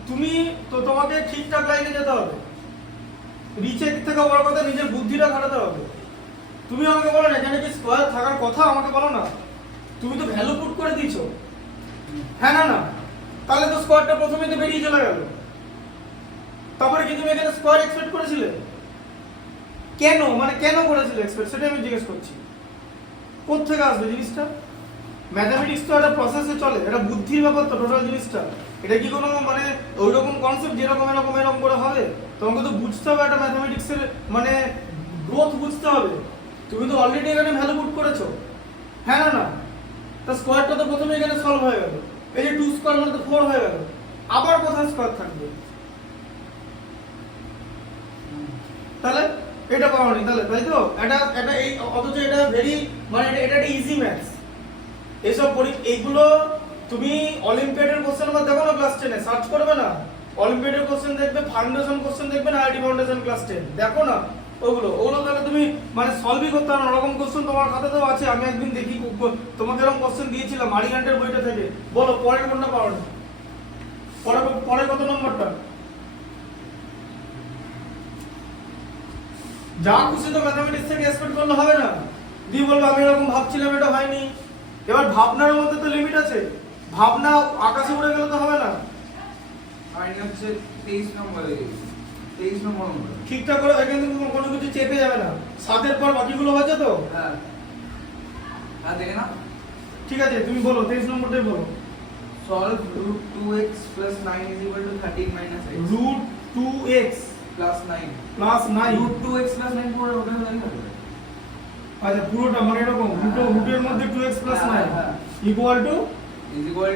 তুমি তো তোমাকে ঠিকঠাক লাইনে যেতে হবে। রিচেক থেকে বড় কথা, নিজের বুদ্ধিটা খাটাতে হবে। তুমি আমাকে বলো না এখানে কি স্কয়ার থাকার কথা, আমাকে বলো না। তুমি তো ভ্যালু পুট করে দিয়েছো। হ্যাঁ না তাহলে তো স্কয়ারটা প্রথমেই তো বেরিয়ে চলে গেল। তারপরে কি তুমি এখানে স্কয়ার এক্সপেক্ট করেছিলে? কেন করেছিলে এক্সপেক্ট? সেটা আমি জিজ্ঞেস করছি। কোথা থেকে আসবে জিনিসটা? ম্যাথমেটিক্স তো একটা প্রসেসে চলে, এটা বুদ্ধির ব্যাপার তো টোটাল জিনিসটা। এটা কি কোনো মানে ওইরকম কনসেপ্ট যেরকম এরকম করে হবে? তোমাকে তো বুঝতে হবে একটা ম্যাথমেটিক্সের মানে গ্রোথ বুঝতে হবে। তুমি তো অলরেডি এখানে ভ্যালু পুট করেছো। হ্যাঁ না তা স্কয়ারটা তো প্রথমে এখানে সলভ হয়ে গেল। এই যে 2 স্কয়ার মানে তো 4 হয়ে গেল। আবার কোথায় স্কয়ার থাকবে? তাহলে এটা পাওনি তাহলে, তাই তো? এটা এই অথচ এটা ভেরি মানে এটা একটা ইজি ম্যাথস। এইসব এইগুলো তুমি অলিম্পিয়াডের কোশ্চেন আবার দেখো না ক্লাস 10 এ, সার্চ করবে না, অলিম্পিয়াডের কোশ্চেন দেখবে, ফাউন্ডেশন কোশ্চেন দেখবে না, আইটি ফাউন্ডেশন ক্লাস 10 দেখো না, ওগুলো তাহলে তুমি মানে সলভই করতে পারো না। ওরকম কোশ্চেন তোমার খাতাতেও আছে, আমি একদিন দেখি তোমাকে এরকম কোশ্চেন দিয়েছিলাম মারিগান্টের বইটা থেকে। বলো পরের কোনটা পারো না, পরের কত নম্বরটা? যা খুশি তো ম্যাথমেটিক্স থেকে এক্সপেক্ট করলে হবে না। দিয়ে বলবো আমি এরকম ভাবছিলাম এটা হয়নি। এবার ভাবনার মধ্যে তো লিমিট আছে, ভাবনা আকাশে উড়ে গেলে তো হবে না। আইন হচ্ছে 23 নম্বরে, 23 নম্বর। ঠিকঠাক করে কিন্তু কোনো কিছু চেপে যাবে না। 7 এর পর বাকিগুলো হয়েছে তো? হ্যাঁ হ্যাঁ, দেখে না। ঠিক আছে, তুমি বলো 23 নম্বরটাই বলো। Solve root 2x plus 9 is equal to 13 minus x. root 2x plus 9 plus 9 root 2x plus 9 পুরো ওটা হলো না। আচ্ছা পুরোটা মানে এরকম রুটের মধ্যে 2x plus 9 equal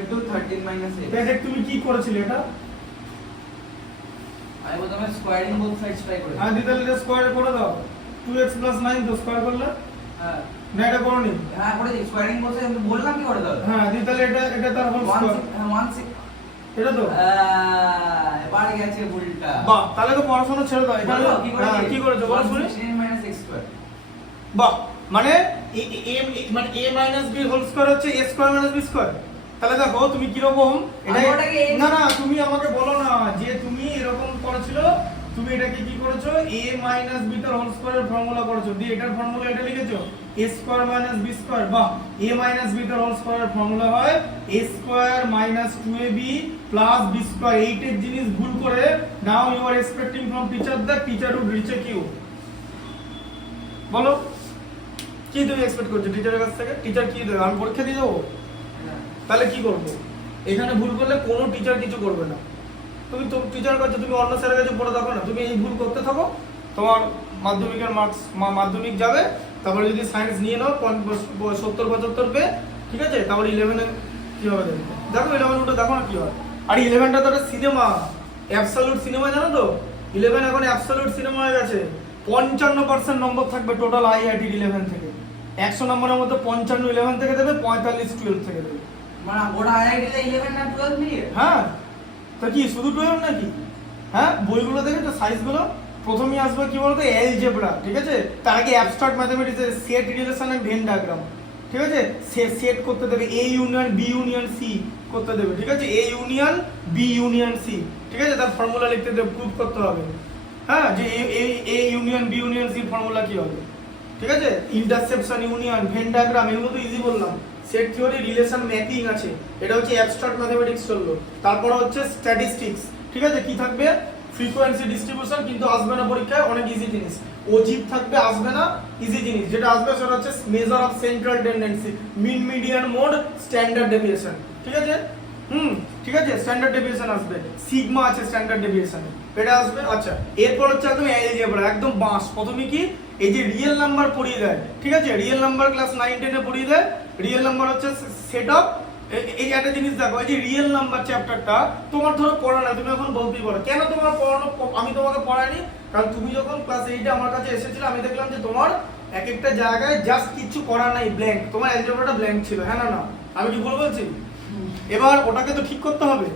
to 13 minus x. এটা তুমি কি করেছিলে এটা? আমি প্রথমে স্কোয়ারিং বোথ সাইডস ট্রাই করেছি। হ্যাঁ দিতালে এটা স্কয়ার করে দাও। 2x plus 9 তো স্কয়ার করলে? হ্যাঁ না এটা করোনি? হ্যাঁ করেছি, স্কোয়ারিং বোথ সাইড আমি বললাম কি করে দাও। হ্যাঁ দিতালে এটা তার হোল স্কয়ার। 1 এটা তো এবারে গেছে ভুলটা। বাহ, তাহলে তো পড়াশোনা ছেড়ে দাও। এটা কি করেছো বলো শুনি? 16 minus x square। বাহ, মানে মানে a b হোল স্কয়ার হচ্ছে a square minus b square. তাহলে দেখো তুমি কি রকম এটা, না না তুমি আমাকে বলো না যে তুমি এরকম করেছিল, তুমি এটাকে কি করেছো a b তার হোল স্কয়ারের ফর্মুলা করেছো, দিয়ে এটার ফর্মুলা এটা লিখেছো a square minus b square. বাহ, a b তার হোল স্কয়ারের ফর্মুলা হয় a square minus 2ab plus b square. এইটের জিনিস ভুল করে now you are expecting from teacher that teacher would recheck you. বলো কি তুমি এক্সপেক্ট করছো টিচারের কাছ থেকে? টিচার কি দেবে? আমি পরীক্ষা দিয়ে দেবো? তাহলে কি করবো? এখানে ভুল করলে কোনো টিচার কিছু করবে না। তুমি তো টিচার কাছে, তুমি অন্য স্যারের কাছে পড়ে থাকো না, তুমি এই ভুল করতে থাকো, তোমার মাধ্যমিকের মার্কস মাধ্যমিক যাবে, তারপরে যদি সায়েন্স নিয়ে নাও 70-75 পেয়ে, ঠিক আছে, তারপরে 11-এ কি হবে দেখো, 11 উঠে দেখো না কি হয়। আর 11টা তো একটা সিনেমা, অ্যাবসলিউট সিনেমা, জানো তো? 11 এখন অ্যাবসলিউট সিনেমা হয়ে গেছে। 55% নম্বর থাকবে টোটাল আইআইটি 11 থেকে। 100 নম্বরের মধ্যে 55 11 থেকে দেবে, 45 12 থেকে দেবে। মানে গোটা আইআইটি তে 11 না 12 নিয়ে? হ্যাঁ, তো কি শুধু 12 নাকি? হ্যাঁ, বইগুলো দেখে তো সাইজগুলো প্রথমেই আসবে কি বলতো অ্যালজেব্রা, ঠিক আছে, তার আগে অ্যাবস্ট্রাক্ট ম্যাথমেটিক্সের set relation and Venn diagram, ঠিক আছে, সেট করতে দেবে, A union B union C করতে দেবে, ঠিক আছে, A union B union C, ঠিক আছে, তার ফর্মুলা লিখতে দেবে, প্রুফ করতে হবে। হ্যাঁ, যে A union B union C formula কি হবে, ঠিক আছে, ইন্টারসেপশন ইউনিয়ন ভেন ডায়াগ্রাম, এগুলো তো ইজি বললাম। সেট থিওরি রিলেশন ম্যাপিং আছে, এটা হচ্ছে অ্যাবস্ট্রাক্ট ম্যাথমেটিক্স চললো। তারপর হচ্ছে স্ট্যাটিস্টিক্স, ঠিক আছে, কি থাকবে ফ্রিকোয়েন্সি ডিস্ট্রিবিউশন, কিন্তু আসবে না পরীক্ষায়, অনেক ইজি জিনিস। ওজিব থাকবে, আসবে না, ইজি জিনিস। যেটা আসবে সেটা হচ্ছে measure of central tendency, mean median mode, standard deviation, ঠিক আছে, ঠিক আছে, স্ট্যান্ডার্ড ডেভিয়েশন আসবে, সিগমা আছে স্ট্যান্ডার্ড ডেভিয়েশন, এটা আসবে। আচ্ছা, এরপর হচ্ছে একদম অ্যালজেব্রা, একদম বাস। প্রথমে কি এই যে রিয়েল নাম্বার পড়িয়ে দেয়, ঠিক আছে, রিয়েল নাম্বার ক্লাস 9-10 এ পড়িয়ে দেয়। রিয়েল নাম্বার হচ্ছে সেট অফ, এই একটা জিনিস দেখো, এই যে রিয়েল নাম্বার চ্যাপ্টারটা তোমার ধরো পড়া না, তুমি এখন বলতেই পারো কেন তোমার পড়ানো, আমি তোমাকে পড়াইনি, কারণ তুমি যখন ক্লাস 8-এ আমার কাছে এসেছিলে আমি দেখলাম যে তোমার এক একটা জায়গায় জাস্ট কিছু করা নাই, ব্ল্যাঙ্ক, তোমার অ্যালজেব্রাটা ব্ল্যাঙ্ক ছিল। হ্যাঁ না না, আমি কি ভুল বলছি? এবার ওটাকে তো ঠিক করতে হবে।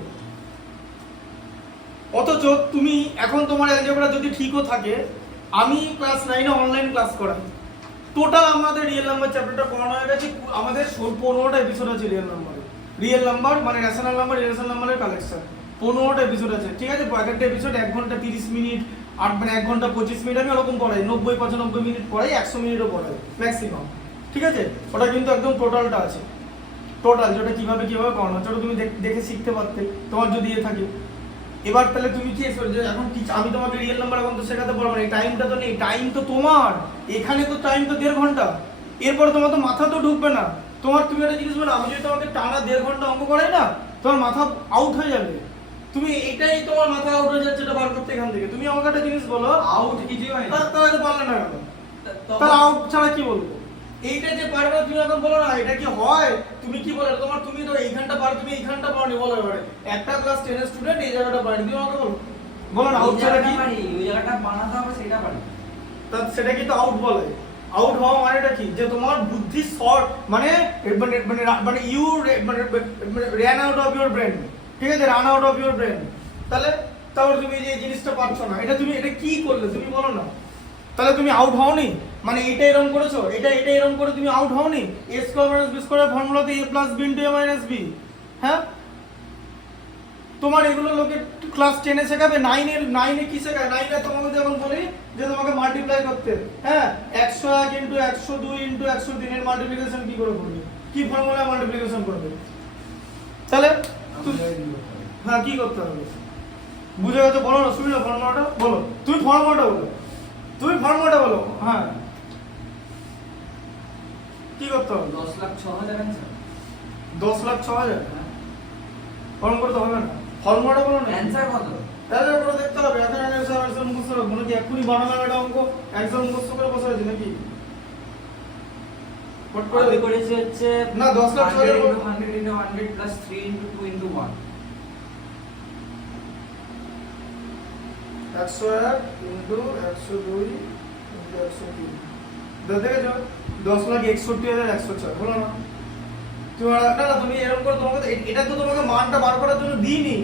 অথচ তুমি এখন তোমার অ্যালজেব্রা যদি ঠিকও থাকে, আমি ক্লাস 9-এ অনলাইন ক্লাস করাই, টোটাল আমাদের রিয়েল নাম্বার চ্যাপ্টারটা পড়ানো হয়ে গেছে, আমাদের 15টা এপিসোড আছে রিয়েল নাম্বারে। রিয়েল নাম্বার মানে রেশনাল নাম্বার, ইরেশনাল নাম্বারের কালেকশন 15টা এপিসোড আছে, ঠিক আছে, একটা এপিসোড 1 ঘন্টা 30 মিনিট, মানে 1 ঘন্টা 25 মিনিট আমি ওরকম পড়াই, 90-95 মিনিট পড়াই, 100 মিনিটও পড়াই ম্যাক্সিমাম, ঠিক আছে, ওটা কিন্তু একদম টোটালটা আছে, টোটাল যেটা কিভাবে করানো হচ্ছে ওটা তুমি দেখে শিখতে পারতে তোমার যদি থাকে। এবার তাহলে তুমি কি এখন আমি তোমাকে রিয়েল নাম্বার এখন তো শেখাতে পারবো না, এই টাইমটা তো নেই, টাইম তো তোমার, এখানে তো টাইম তো 1.5 ঘন্টা, এরপর তোমার তো মাথা তো ঢুকবে না তোমার। তুমি একটা জিনিস বলো, আমি যদি তোমাকে টানা 1.5 ঘন্টা অঙ্ক করাই না, তোমার মাথা আউট হয়ে যাবে, তুমি এটাই তোমার মাথা আউট হয়ে যাচ্ছে এটা বার করতে এখান থেকে। তুমি আমাকে একটা জিনিস বলো, আউট কিছুই হয় না, তাহলে তো পারলে না কেন? তাহলে আউট ছাড়া কি বলবো? এইটা যে পারবে তুমি এখন বলো না, এটা কি হয়? তুমি কি বলো তোমার, তুমি তো এইখানটা পারো, তুমি এইখানটা পারোনি, বলো এবারে একটা ক্লাস 10 এর স্টুডেন্ট এই জায়গাটা পারে, তুমি আমাকে বলো, বলো না আউট ছাড়া কি? পারি, ওই জায়গাটা বানাতে হবে সেটা পারি। তা সেটা কিন্তু আউট বলে। আউট হওয়া মানেটা কি, যে তোমার বুদ্ধি শর্ট, মানে মানে মানে মানে ইউ মানে run out of your brain, ঠিক আছে, run out of your brain. তাহলে তুমি যে জিনিসটা পারছো না, এটা তুমি এটা কি করলে তুমি বলো না, তাহলে তুমি আউট হওনি, মানে এটা এরকম করেছো, এটা এরকম করে তুমি আউট হওনি। a স্কয়ার মাইনাস b স্কয়ারের ফর্মুলাতে a plus b into a minus b। হ্যাঁ, তোমার এগুলো লোকে ক্লাস 10 এ শেখাবে, 9 এ কি শেখায়, 9 এ তোমাকে যখন বলি যে তোমাকে মাল্টিপ্লাই করতে, হ্যাঁ 101 ইনটু 102 ইনটু 103 এর মাল্টিপ্লিকেশন কি করে করবে, কি ফর্মুলা মাল্টিপ্লিকেশন করবে, তাহলে হ্যাঁ কি করতে হবে, বুঝে গেছো? বলো না, শুনি না ফর্মুলাটা বলো, তুমি ফর্মুলাটা বলো, হ্যাঁ কি করতে হবে? 10,06,000 অ্যানসার। 10,06,000 ফর্ম করতে হবে না, ফর্মুলাটা বলো না, অ্যানসার কত? তাহলে ওটা দেখতে হবে। এখন অ্যানসার মুখস্থ রাখবো নাকি, এক্ষুনি বানালাম এটা অঙ্ক, অ্যানসার মুখস্থ করে বসে আছি নাকি? পট করে আমি করেছি হচ্ছে না 10,06,000 100 into 100 plus 3 into 2 into 1। 101 into 102 into 103 দেখেছো, 10,61,104 বলো না তুমি এরকম করে, তোমাকে এটা তো তোমাকে মানটা বার করার জন্য দিইনি,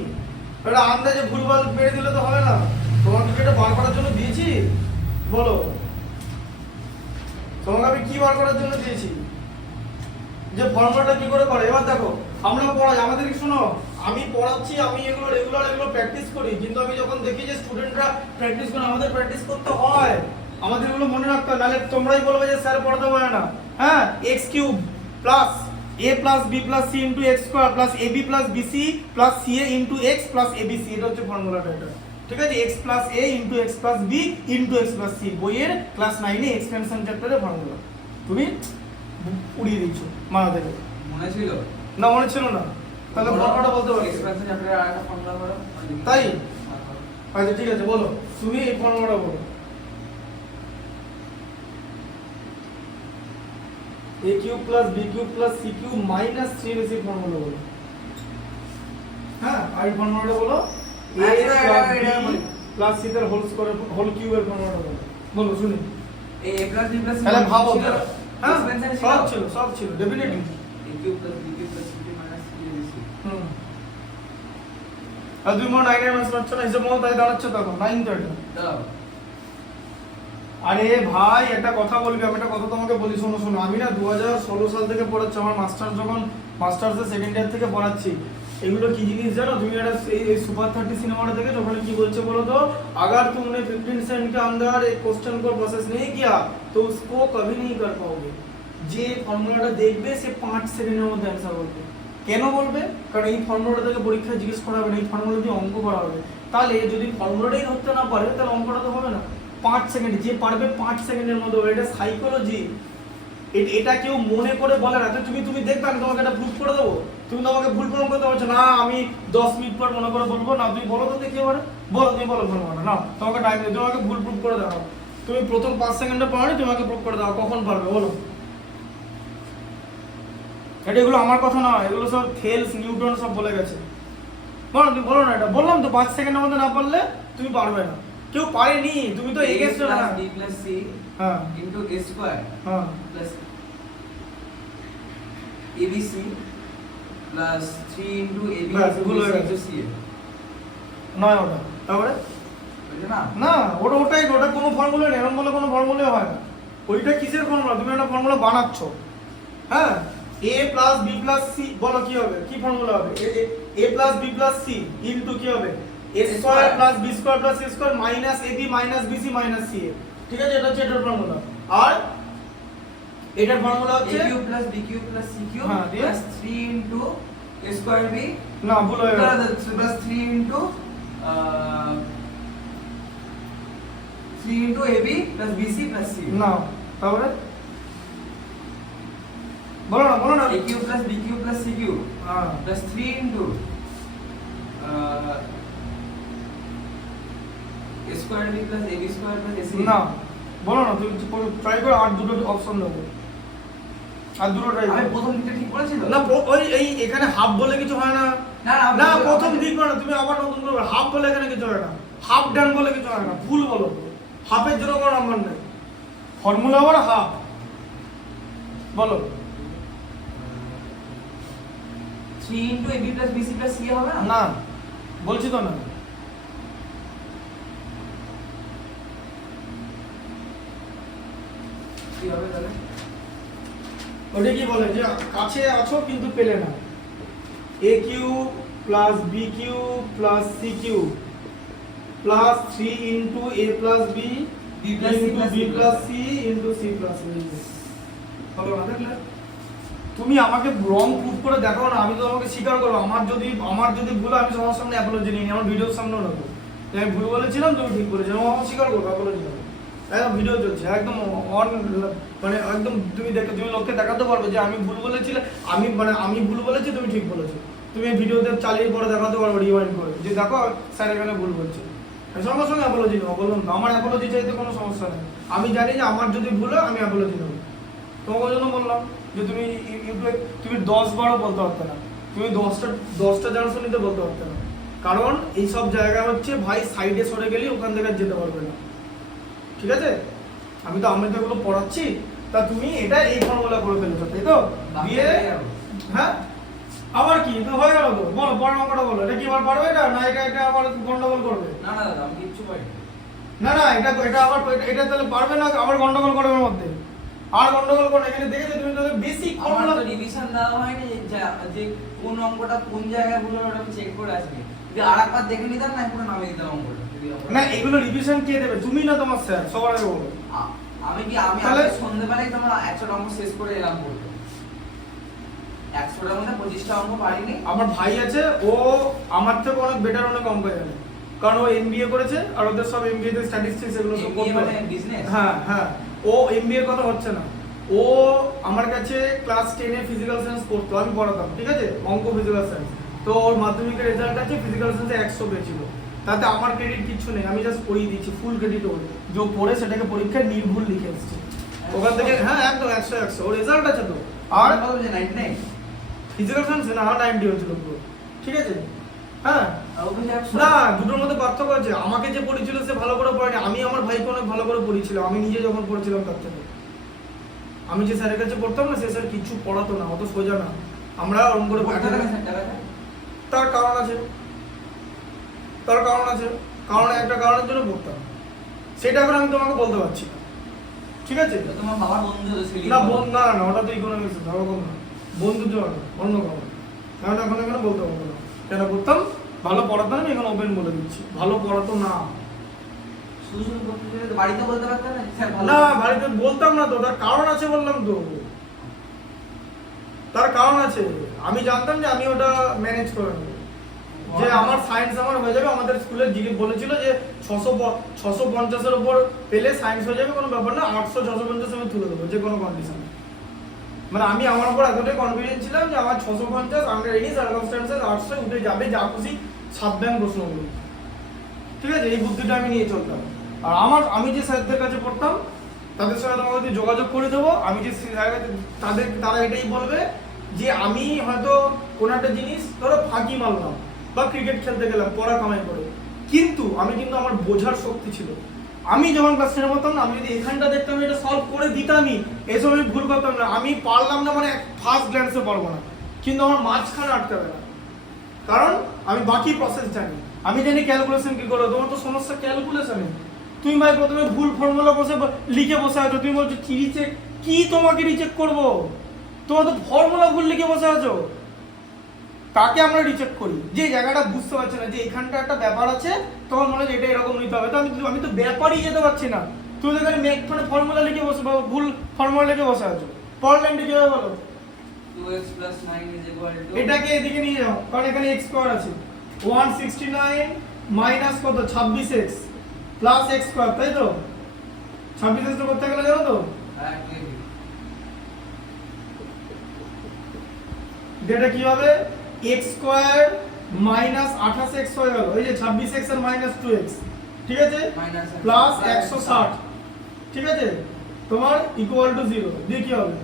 এটা আন্দাজে ভুলভাল পেরে দিলে তো হবে না, তোমাকে কি এটা বার করার জন্য দিয়েছি বলো, তোমাকে আমি কি বার করার জন্য দিয়েছি, যে ফর্মুলাটা কি করে করে। এবার দেখো আমরা পড়াই, আমাদের শোনো, আমি পড়াচ্ছি, আমি এগুলো রেগুলার এগুলো প্র্যাকটিস করি, কিন্তু আমি যখন দেখি যে স্টুডেন্টরা প্র্যাকটিস করে, আমাদের প্র্যাকটিস করতে হয়, আমাদের এগুলো মনে রাখতে হয়, নাহলে তোমরাই বলবে যে স্যার পড়াতে পারে না। হ্যাঁ, x cube plus a plus b plus c into x square plus ab plus bc plus ca into x plus abc, এটা হচ্ছে ফর্মুলাটা, এটা ঠিক আছে, x plus a into x plus b into x plus c, বইয়ের class 9 এ extension চ্যাপ্টারের formula, তুমি উড়িয়ে দিচ্ছ মাথা থেকে। মনে ছিল না, মনে ছিল না, তাহলে ফর্মুলাটা বলতে পারো, এক্সপেন্সন চ্যাপ্টারের আরেকটা ফর্মুলা বলো। তাই আচ্ছা ঠিক আছে, বলো তুমি এই ফর্মুলাটা বলো, a cube plus b cube plus c cube minus 3ac formula বলো। হ্যাঁ, আর এই ফর্মুলাটা বলো, a প্লাস c এর হোল স্কয়ার হোল কিউবের ফর্মুলাটা বলো, বলো শুনি। a plus b plus c তাহলে ভাবো, হ্যাঁ এক্সপেন্সন সব ছিল definitely, a cube plus b cube plus c cube minus 3ac। আর তুমি মনে 9 এর মান পাচ্ছ না, হিসাব মতো তাই দাঁড়াচ্ছে, তখন 9 তো এটা। দাও আরে ভাই একটা কথা বলবি, আমি একটা কথা তোমাকে বলি, শোনো, আমি না 2016 সাল থেকে পড়াচ্ছি, আমার মাস্টার যখন মাস্টার্সের সেকেন্ড ইয়ার থেকে পড়াচ্ছি, এগুলো কি জিনিস জানো তুমি? একটা এই সুপার 30 সিনেমাটা দেখে ওখানে কি বলছে বলো তো, अगर तुमने 15 सेकंड के अंदर एक क्वेश्चन को प्रोसेस नहीं किया तो उसको कभी नहीं कर पाओगे। যে ফর্মুলাটা দেখবে সে 5 সেকেন্ডের মধ্যে অ্যানসার বলবে। কেন বলবে? কারণ এই ফর্মুলাটা থেকে পরীক্ষায় জিজ্ঞেস করা হবে না, এই ফর্মুলা দিয়ে অঙ্ক করা হবে। তাহলে যদি ফর্মুলাটাই ধরতে না পারে তাহলে অঙ্কটা তো হবে না। 5 সেকেন্ড, যে পারবে 5 সেকেন্ডের মধ্যে, এটা সাইকোলজি, এটা কেউ মনে করে বলে না। তো তুমি দেখবে, আমি তোমাকে এটা প্রুফ করে দেবো, তুমি তোমাকে ভুল প্রমাণ করতে পারছো না, আমি 10 মিনিট পর মনে করে বলবো না, তুমি বলো তো দেখি এবারে, বলো, তুমি বলো ফর্মুলা না, তোমাকে টাইম দিই, তোমাকে ভুল প্রুফ করে দাও, তুমি প্রথম 5 সেকেন্ডে পারোনি, তোমাকে প্রুফ করে দাও, কখন পারবে বলো। এটা এগুলো আমার কথা না, এগুলো সব থেলস নিউটন সব বলে গেছে, বলো তুমি বলো না, এটা বললাম তো 5 সেকেন্ডের মধ্যে না পারলে তুমি পারবে না, কেউ পারেনি, তুমি তো এগেস্ট না। b plus c হ্যাঁ into a square হ্যাঁ plus abc plus 3 into ab ব্যাস, into ভুল হয়ে bc গেছে। into ca নয় ওটা, তারপরে বুঝলে না? না ওটাই, ওটা কোনো ফর্মুলা নেই, এরকম বলে কোনো ফর্মুলা হয় না। ওইটা কিসের ফর্মুলা? তুমি একটা ফর্মুলা বানাচ্ছ, হ্যাঁ, a plus b plus c, বলো কি হবে, কি ফর্মুলা হবে? a plus b plus c into কি হবে, a square plus b square plus c square minus ab minus bc minus ca, ঠিক আছে, এটা হচ্ছে এটার ফর্মুলা। আর এটার ফর্মুলা a হচ্ছে cube plus b cube plus c cube হ্যাঁ, দিয়ে? plus 3 into a square b না ভুল হয়ে গেল, plus 3 into 3 into ab plus bc plus c না, তারপরে বলো না a cube plus b cube plus c cube হ্যাঁ plus 3 into a square b plus ab square plus ac না, বলো না, তুমি ট্রাই করো, আর দুটো অপশন দেবো, আর দুটো ট্রাই আমি করো। প্রথম দিকটা ঠিক বলেছিল না ওই এই এখানে হাফ বলে কিছু হয় না, না না প্রথম দিক না, তুমি আবার নতুন করে হাফ বলে এখানে কিছু হয় না, হাফ ডান বলে কিছু হয় না, ফুল বলো, হাফের জন্য কোনো নাম্বার নেই, ফর্মুলা আবার হাফ, বলো 3 into AB plus BC plus C হবে না? না, বলছি তো না। কি হবে তাহলে? ওটা কি বলে যে কাছে আছো কিন্তু পেলে না, A cube plus B cube plus C cube plus 3 into A plus B B plus C into plus B C plus C into C plus B. হলো না? দেখলে তুমি আমাকে রং প্রুফ করে দেখাও না, আমি তো আমাকে স্বীকার করবো। আমার যদি ভুল হয়, আমি সবার সামনে অ্যাপোলজি নিই, আমার ভিডিওর সামনেও নেবো যে আমি ভুল বলেছিলাম, তুমি ঠিক বলেছো, আমার স্বীকার করবো, অ্যাপোলজি নেবো। একদম ভিডিও চলছে, একদম অন, মানে একদম তুমি লোককে দেখাতে পারবে যে আমি ভুল বলেছিলে, আমি ভুল বলেছি, তুমি ঠিক বলেছো। তুমি এই ভিডিওতে চালিয়ে পরে দেখাতে পারবে, রিওয়াইন্ড করে, যে দেখো স্যার এখানে ভুল বলছে। সঙ্গে সঙ্গে অ্যাপোলজি নেবো, বললাম না, আমার অ্যাপোলজি চাইতে কোনো সমস্যা নেই। আমি জানি যে আমার যদি ভুল হয় আমি অ্যাপোলজি নেবো। তোমার জন্য বললাম যে তুমি ইউটিউবে তুমি 10-12 বলতে পারতে না, তুমি 10টা জানসো নিতে বলতে পারতে না, কারণ এইসব জায়গা হচ্ছে ভাই সাইডে সরে গেলে ওখান থেকে যেতে পারবে না, ঠিক আছে? আমি তো এগুলো পড়াচ্ছি, তা তুমি এটা এই ফর্মুলা করে ফেলেছো, তাই তো? দিয়ে হ্যাঁ আবার কি তো হয়ে গেল তো, বলো পরের অঙ্কটা বলো। এটা কি আবার পারবে এটা, না এটা আবার গন্ডগোল করবে? না না দাদা, আমি কিচ্ছু পারি না এটা আবার এটা তাহলে পারবে না, আবার গন্ডগোল করবে এর মধ্যে, আর গন্ডগোল করবে। এখানে দেখেছো তুমি তো বেসিক ফর্মুলা, আমার তো রিভিশন দেওয়া হয়নি যে কোন অঙ্কটা কোন জায়গায় ভুল হলো ওটা আমি চেক করে আসি। যদি আরেকবার দেখে নিতাম না, পুরো নামিয়ে দিতাম অঙ্কটা। না এগুলো রিভিশন কে দেবে, তুমি না তোমার স্যার? সবার আগে বলো। আমি তাহলে সন্ধ্যেবেলায় তোমার 100টা অঙ্ক শেষ করে এলাম বলতে। 100টার মধ্যে 25টা অঙ্ক পারিনি। আমার ভাই আছে, ও আমার থেকে অনেক বেটার, অনেক অঙ্ক জানে, কারণ ও এমবিএ করেছে, আর ওদের সব এমবিএ তে স্ট্যাটিস্টিক্স এগুলো সব করতে মানে হয়। বিজনেস। হ্যাঁ ও এমবিএ কথা হচ্ছে না, ও আমার কাছে ক্লাস 10 এ ফিজিক্যাল সায়েন্স পড়তো, আমি পড়াতাম, ঠিক আছে, অঙ্ক ফিজিক্যাল সায়েন্স। তো ওর মাধ্যমিকের রেজাল্ট আছে ফিজিক্যাল সায়েন্সে 100 পেয়েছিল, তাতে আমার ক্রেডিট কিছু নেই, আমি জাস্ট পড়িয়ে দিচ্ছি, ফুল ক্রেডিট ওর, যে পড়ে সেটাকে পরীক্ষায় নির্ভুল লিখে এসেছে ওখান থেকে। হ্যাঁ একদম 100 ওর রেজাল্ট আছে তো। আর কত যে 99 ফিজিক্যাল সায়েন্সে না 90 হয়েছিল পুরো, ঠিক আছে? হ্যাঁ আর ও বুঝে 100। না, দুটোর মধ্যে পার্থক্য আছে। আমাকে যে পড়িয়েছিল সে ভালো করে পড়েনি, আমি আমার ভাইকে অনেক ভালো করে পড়িয়েছিল, আমি নিজে যখন পড়েছিলাম তার থেকে। আমি যে স্যারের কাছে পড়তাম না, সে স্যার কিছু পড়াতো না, অত সোজা না, আমরা ওরকম করে তার কারণ আছে, কারণ একটা কারণের জন্য পড়তাম, সেটা এখন আমি তোমাকে বলতে পারছি না, ঠিক আছে? তোমার বাবার বন্ধু ছিল না না ওটা তো ইকোনমিক্স, ওরকম না, বন্ধুর জন্য অন্য কারণ, কারণ এখন এখানে বলতে পারবো না কেন পড়তাম। ভালো পড়াতো না, আমি এখন ওপেন বলে দিচ্ছি, ভালো পড়াতো না। বাড়িতে বলতে পারতেন না স্যার ভালো? না বাড়িতে বলতাম না তো, তার কারণ আছে, বললাম তো, তার কারণ আছে। আমি জানতাম যে আমি ওটা ম্যানেজ করে নেবো, যে আমার সায়েন্স আমার হয়ে যাবে। আমাদের স্কুলে বলেছিল যে 650-এর উপর পেলে সায়েন্স হয়ে যাবে, কোনো ব্যাপার না, 800-650 আমি তুলে দেবো যে কোনো কন্ডিশনে। মানে আমি আমার উপর এতটাই কনফিডেন্স ছিলাম যে আমার 650 আন্ডার এনি সার্কামস্ট্যান্সেস 800 উঠে যাবে, যা খুশি 7 ব্যাংক প্রশ্নগুলো, ঠিক আছে? এই বুদ্ধিটা আমি নিয়ে চলতাম। আর আমি যে স্যারদের কাছে পড়তাম তাদের সঙ্গে তোমাকে যোগাযোগ করে দেবো, আমি যে তারা এটাই বলবে যে আমি হয়তো কোনো একটা জিনিস ধরো ফাঁকি মারলাম বা ক্রিকেট খেলতে গেলাম পড়া কামাই করে, কিন্তু আমার বোঝার শক্তি ছিল। আমি যখন ক্লাস 10 পড়তাম না, আমি যদি এখানটা দেখতাম এটা সলভ করে দিতামই, এসব আমি ভুল করতাম না। আমি পারলাম না মানে ফার্স্ট গ্ল্যান্সে পারবো না, কিন্তু আমার মাঝখানে আটকাবে না, কারণ আমি বাকি প্রসেস জানি। আমি জানি ক্যালকুলেশন কি করো, তোমার তো সমস্যা ক্যালকুলেশনে। তুমি ভাই প্রথমে ভুল ফর্মুলা লিখে বসে আছো, তুমি বলছো কি রিচেক, কি তোমাকে রিচেক করবো? তোমার তো ফর্মুলা ভুল লিখে বসে আছো, তাকে আমরা রিচেক করি। যে জায়গাটা বুঝতে পারছি না যে এখানটা একটা ব্যাপার আছে, তোমার মনে হয় এটা এরকম নিতে হবে, তো আমি তো ব্যাপারই যেতে পারছি না। তুমি তো এখানে ফর্মুলা লিখে বসে, ভুল ফর্মুলা লিখে বসে আছো। পরের লাইনটা কি হবে বলো? 2x + 9 = এটাকে এদিকে নিয়ে যাও, কারণ এখানে x স্কয়ার আছে। 169 মাইনাস কত 26x প্লাস x স্কয়ার, তাই তো? 26x তো করতে গেলে জানো তো হ্যাঁ, এটা কি হবে? x স্কয়ার মাইনাস 28x হয়ে গেল, এই যে 26x আর মাইনাস 2x, ঠিক আছে, প্লাস 160, ঠিক আছে, তোমার ইকুয়াল টু 0 দিয়ে কি হবে?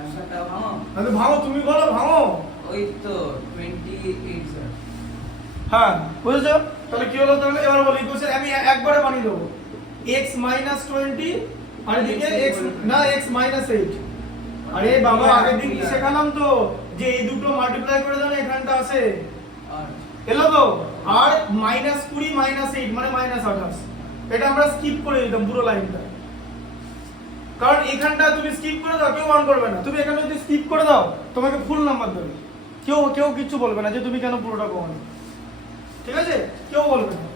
একসাথে ভাঙো, তাহলে ভাঙো, তুমি বলো ভাঙো। ওই তো 28 স্যার। হ্যাঁ বুঝেছো? তাহলে কি হলো? তাহলে এবার বলি ইকুয়েশন আমি একবারে বানিয়ে দেবো, x - 20 আর এদিকে x না x minus 8। আরে বাবা আগের দিন কি শেখালাম তো যে এই দুটো মাল্টিপ্লাই করে দাও না এখানটা আসে এলো তো। আর -20 -8 মানে -28, এটা আমরা স্কিপ করে দিতাম পুরো লাইনটা, কারণ এখানটা তুমি স্কিপ করে দাও কেউ অন করবে না। তুমি এখানে যদি স্কিপ করে দাও তোমাকে ফুল নাম্বার দেবে, কেউ কিছু বলবে না যে তুমি কেন পুরোটা করো, ঠিক আছে? কেউ বলবে না।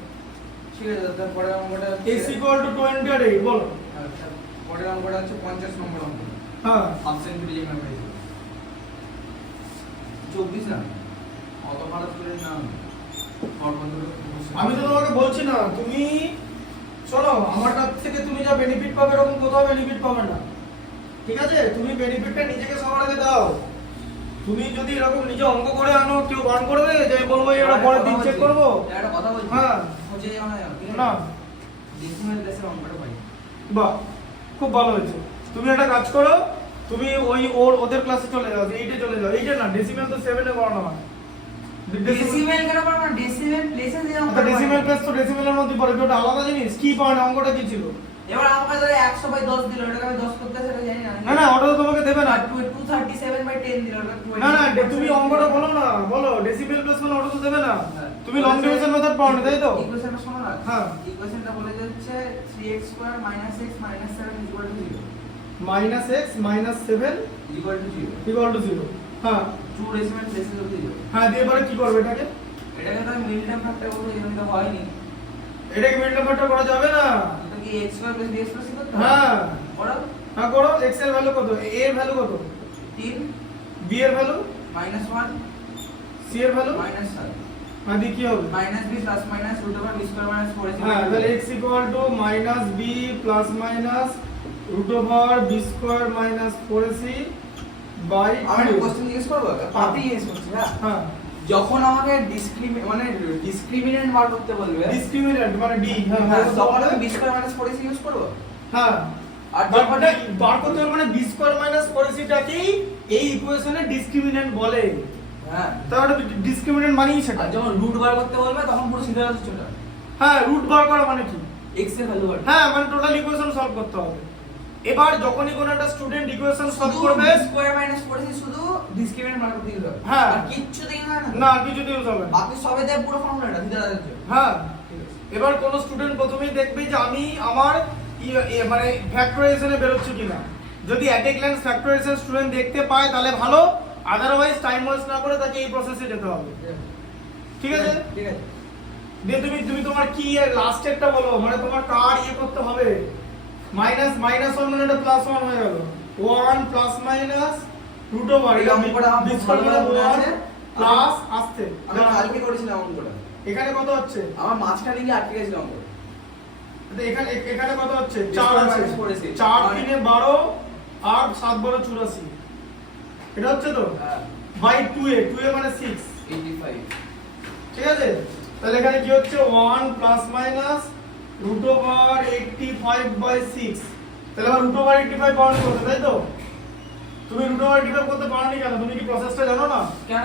ঠিক আছে, তারপরে অঙ্কটা x = 20 আর 8 বলো। আচ্ছা, পরের অঙ্কটা হচ্ছে 50 নম্বর অঙ্ক। হ্যাঁ হাফ সেঞ্চুরি যে মেমোরাইজ 24 না অত খারাপ করে না। আমি তো তোমাকে বলছি না, তুমি শোনো আমার কাছ থেকে তুমি যা বেনিফিট পাবে এরকম কোথাও বেনিফিট পাবে না, ঠিক আছে? তুমি বেনিফিটটা নিজেকে সবার আগে দাও। তুমি যদি এরকম নিজে অঙ্ক করে আনো কেউ বান করবে যে আমি বলবো এটা পরের দিন চেক করব। একটা কথা বলছি, হ্যাঁ হচ্ছে না ডেসিমাল প্লেসের অঙ্কটা পাই। বাহ খুব ভালো হয়েছে। তুমি একটা কাজ করো, তুমি ওদের ক্লাসে চলে যাও, 8 এ চলে যাও। 8 এ না, ডেসিমাল তো 7 এ করানো হয়। ডেসিমাল কেন পারবো না? ডেসিমাল প্লেসে যে অঙ্কটা ডেসিমাল প্লেস তো ডেসিমালের মধ্যে পড়ে, ওটা আলাদা জিনিস। কি পয়েন্ট অঙ্কটা কি ছিল? এবার আমাকে ধরে 100/10 দিল, এটাকে আমি 10 করতে সেটা জানি না। না ওটা তো তোমাকে দেবে না। 237/10 দিল, ওটা 20। না তুমি অঙ্কটা বলো না, বলো ডেসিমেল প্লেস মানে ওটা তো দেবে না। হ্যাঁ। তুমি লং ডিভিশন মেথড পাও না তাই তো? ইকুয়েশনটা শোনো না। হ্যাঁ। ইকুয়েশনটা বলে যাচ্ছে 3x² - x - 7 = 0 -x - 7 = 0। হ্যাঁ 2 ডেসিমাল প্লেসে যদি দিল, হ্যাঁ দিয়ে এবারে কি করবে এটাকে? এটাকে তো মিড টার্ম ফ্যাক্টর বলবো, এখানে তো হয়নি। এটাকে মিডল ফ্যাক্টর করা যাবে না। এটা কি x² + bx + c করতে হবে? হ্যাঁ করো। হ্যাঁ করো। x এর ভ্যালু কত? a এর ভ্যালু কত? 3 b এর ভ্যালু -1 c এর ভ্যালু -7 হ্যাঁ দিয়ে কি হবে? -b + -√b² - 4ac। হ্যাঁ তাহলে x = -b + -√b² - 4ac by আমি একটা কোশ্চেন জিজ্ঞেস করব, পাতি জিজ্ঞেস করছি। হ্যাঁ যখন আমাকে ডিসক্রিমিনেন্ট বার করতে বলবে, ডিসক্রিমিনেন্ট মানে d, হ্যাঁ, হ্যাঁ তখন আমি b² - 4ac ইউজ করব। হ্যাঁ আর আর যখন বার করতে হবে মানে b² - 4ac টাকেই এই ইকুয়েশনে ডিসক্রিমিনেন্ট বলে। হ্যাঁ, তাহলে ডিসক্রিমিনেন্ট মানেই সেটা। আর যখন রুট বার করতে বলবে তখন পুরো সিধা আসছে চলে আসবে। হ্যাঁ রুট বার করা মানে কি? x এর ভ্যালু বার। হ্যাঁ মানে টোটাল ইকুয়েশন সলভ করতে হবে। এবার যখনই কোনো একটা স্টুডেন্ট ইকুয়েশন সলভ করবে b² - 4ac শুধু ডিসক্রিমিনেন্ট বার করতে হবে। হ্যাঁ। আর কিচ্ছু দেখি না। না কিছুতে ইউজ হবে না। বাকি সবে দেয় পুরো ফর্মুলাটা সিধা আসছে। হ্যাঁ ঠিক আছে। এবার কোন স্টুডেন্ট প্রথমেই দেখবে যে আমি আমার মানে ফ্যাক্টরাইজেশনে বেরোচ্ছে কিনা। যদি at a glance factorisation student দেখতে পায় তাহলে ভালো, আদারওয়াইজ টাইম ওয়েস্ট না করে তাকে এই প্রসেসে যেতে হবে। ঠিক আছে? ঠিক আছে। দিয়ে তুমি তোমার কি লাস্ট স্টেপটা বলো, মানে তোমার কার করতে হবে। -1 মানে এটা +1 হয়ে গেল। 1 ± √ওভার এই অঙ্কটা আমার খুব ভালো করে মনে আছে। প্লাস আসতে আমি কালকে করেছিলাম অঙ্কটা। এখানে কত হচ্ছে? আমার মাঝখানে গিয়ে আটকে গেছিল অঙ্ক। এখানে কত হচ্ছে? 4 4 আছে। minus 4 আছে। 4 3 এ 12 আর 7 12 84। এটা হচ্ছে তো হ্যাঁ, বাই 2 এ মানে 6। 85। ঠিক আছে? তাহলে এখানে কি হচ্ছে 1 ±√85/6। তাহলে আবার √85 পাওয়া করতে তাই তো? তুমি √85 করতে পারোনি কেন? তুমি কি প্রসেসটা জানো না? কেন